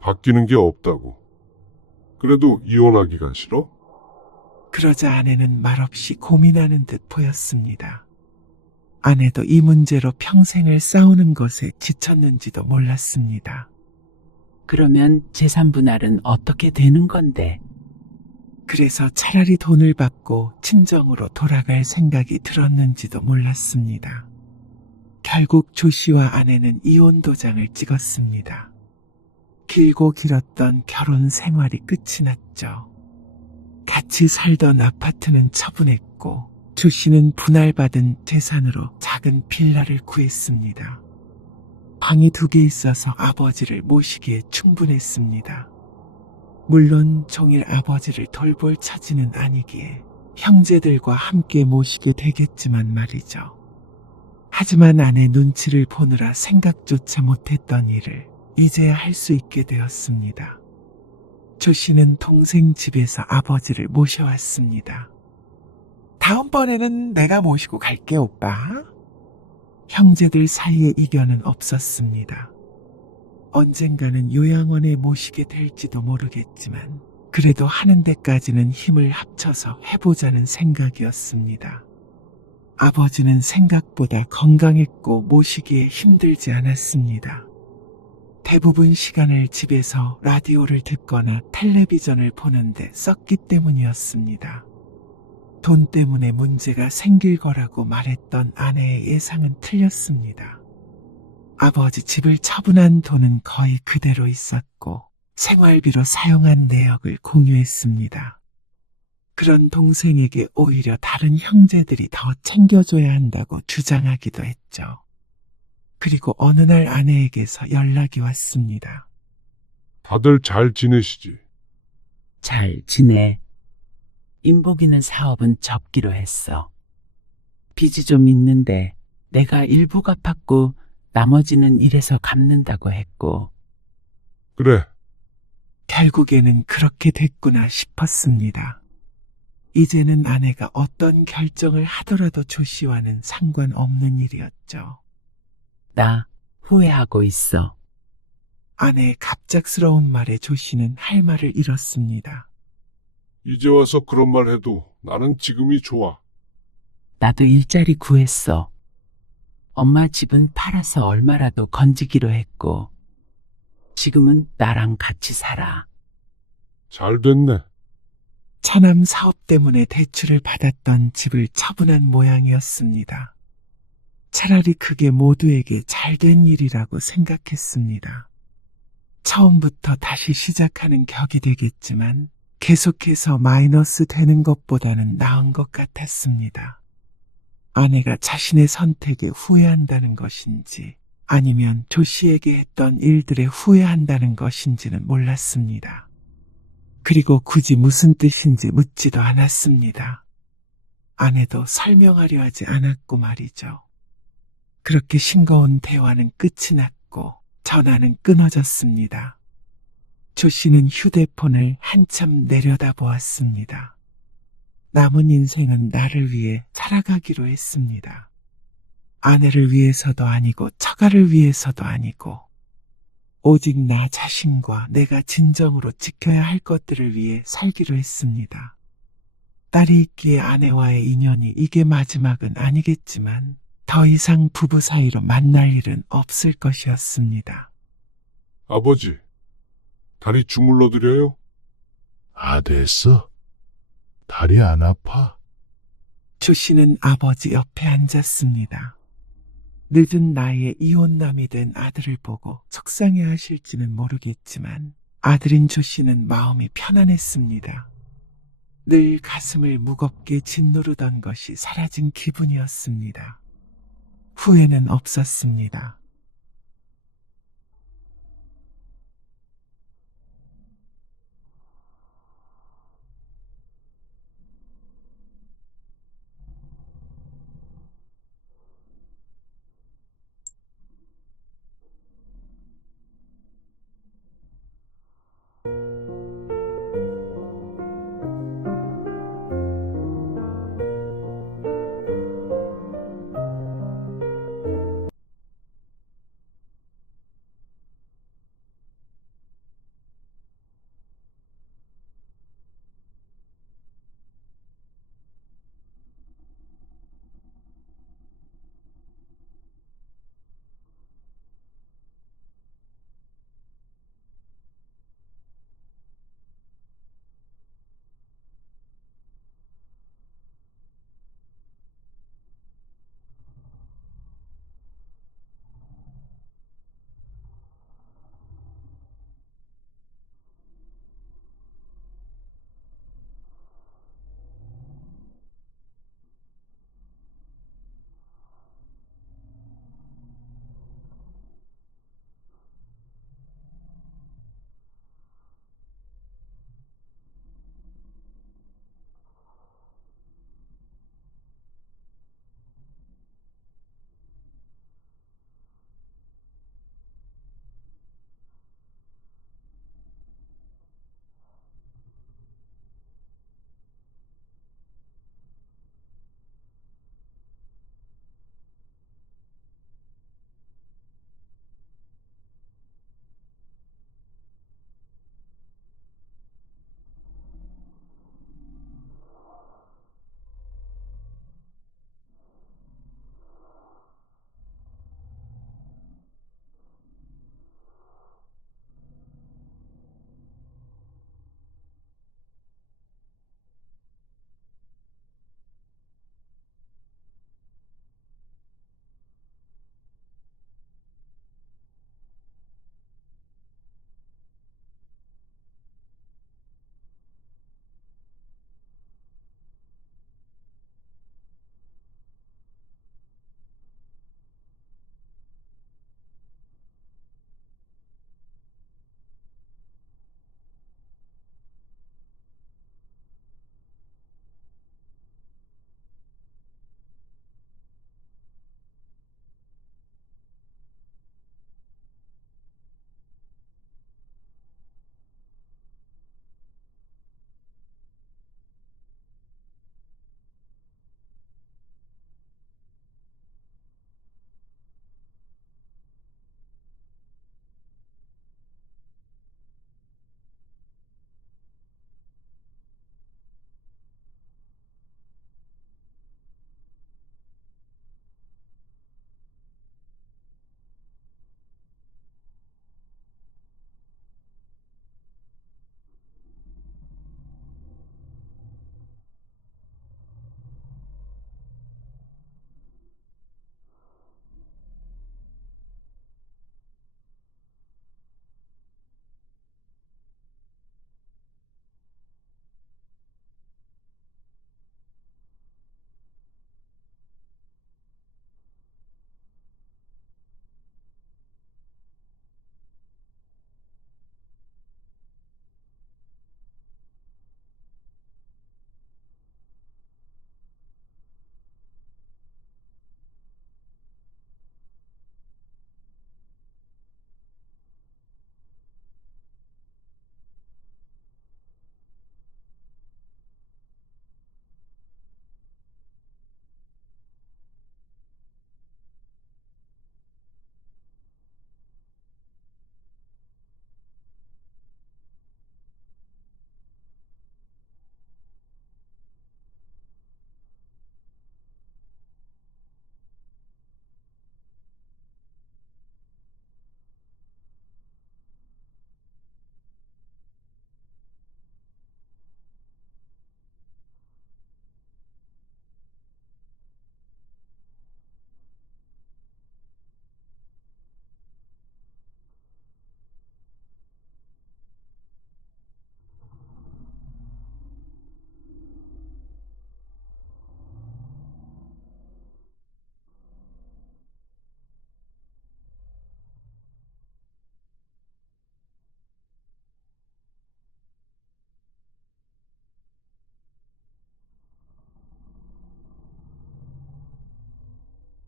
바뀌는 게 없다고. 그래도 이혼하기가 싫어? 그러자 아내는 말없이 고민하는 듯 보였습니다. 아내도 이 문제로 평생을 싸우는 것에 지쳤는지도 몰랐습니다. 그러면 재산 분할은 어떻게 되는 건데? 그래서 차라리 돈을 받고 친정으로 돌아갈 생각이 들었는지도 몰랐습니다. 결국 조 씨와 아내는 이혼 도장을 찍었습니다. 길고 길었던 결혼 생활이 끝이 났죠. 같이 살던 아파트는 처분했고 조 씨는 분할받은 재산으로 작은 빌라를 구했습니다. 방이 2개 있어서 아버지를 모시기에 충분했습니다. 물론 종일 아버지를 돌볼 처지는 아니기에 형제들과 함께 모시게 되겠지만 말이죠. 하지만 아내 눈치를 보느라 생각조차 못했던 일을 이제야 할 수 있게 되었습니다. 조 씨는 동생 집에서 아버지를 모셔왔습니다. 다음번에는 내가 모시고 갈게, 오빠. 형제들 사이에 이견은 없었습니다. 언젠가는 요양원에 모시게 될지도 모르겠지만 그래도 하는 데까지는 힘을 합쳐서 해보자는 생각이었습니다. 아버지는 생각보다 건강했고 모시기에 힘들지 않았습니다. 대부분 시간을 집에서 라디오를 듣거나 텔레비전을 보는데 썼기 때문이었습니다. 돈 때문에 문제가 생길 거라고 말했던 아내의 예상은 틀렸습니다. 아버지 집을 처분한 돈은 거의 그대로 있었고 생활비로 사용한 내역을 공유했습니다. 그런 동생에게 오히려 다른 형제들이 더 챙겨줘야 한다고 주장하기도 했죠. 그리고 어느 날 아내에게서 연락이 왔습니다. 다들 잘 지내시지? 잘 지내. 인복이는 사업은 접기로 했어. 빚이 좀 있는데 내가 일부 갚았고 나머지는 일해서 갚는다고 했고. 그래. 결국에는 그렇게 됐구나 싶었습니다. 이제는 아내가 어떤 결정을 하더라도 조 씨와는 상관없는 일이었죠. 나 후회하고 있어. 아내의 갑작스러운 말에 조 씨는 할 말을 잃었습니다. 이제 와서 그런 말 해도 나는 지금이 좋아. 나도 일자리 구했어. 엄마 집은 팔아서 얼마라도 건지기로 했고. 지금은 나랑 같이 살아. 잘 됐네. 차남 사업 때문에 대출을 받았던 집을 처분한 모양이었습니다. 차라리 그게 모두에게 잘된 일이라고 생각했습니다. 처음부터 다시 시작하는 격이 되겠지만 계속해서 마이너스 되는 것보다는 나은 것 같았습니다. 아내가 자신의 선택에 후회한다는 것인지 아니면 조 씨에게 했던 일들에 후회한다는 것인지는 몰랐습니다. 그리고 굳이 무슨 뜻인지 묻지도 않았습니다. 아내도 설명하려 하지 않았고 말이죠. 그렇게 싱거운 대화는 끝이 났고 전화는 끊어졌습니다. 조 씨는 휴대폰을 한참 내려다보았습니다. 남은 인생은 나를 위해 살아가기로 했습니다. 아내를 위해서도 아니고 처가를 위해서도 아니고 오직 나 자신과 내가 진정으로 지켜야 할 것들을 위해 살기로 했습니다. 딸이 있기에 아내와의 인연이 이게 마지막은 아니겠지만 더 이상 부부 사이로 만날 일은 없을 것이었습니다. 아버지, 다리 주물러 드려요? 됐어. 다리 안 아파? 조 씨는 아버지 옆에 앉았습니다. 늦은 나이에 이혼남이 된 아들을 보고 속상해 하실지는 모르겠지만 아들인 조 씨는 마음이 편안했습니다. 늘 가슴을 무겁게 짓누르던 것이 사라진 기분이었습니다. 후회는 없었습니다.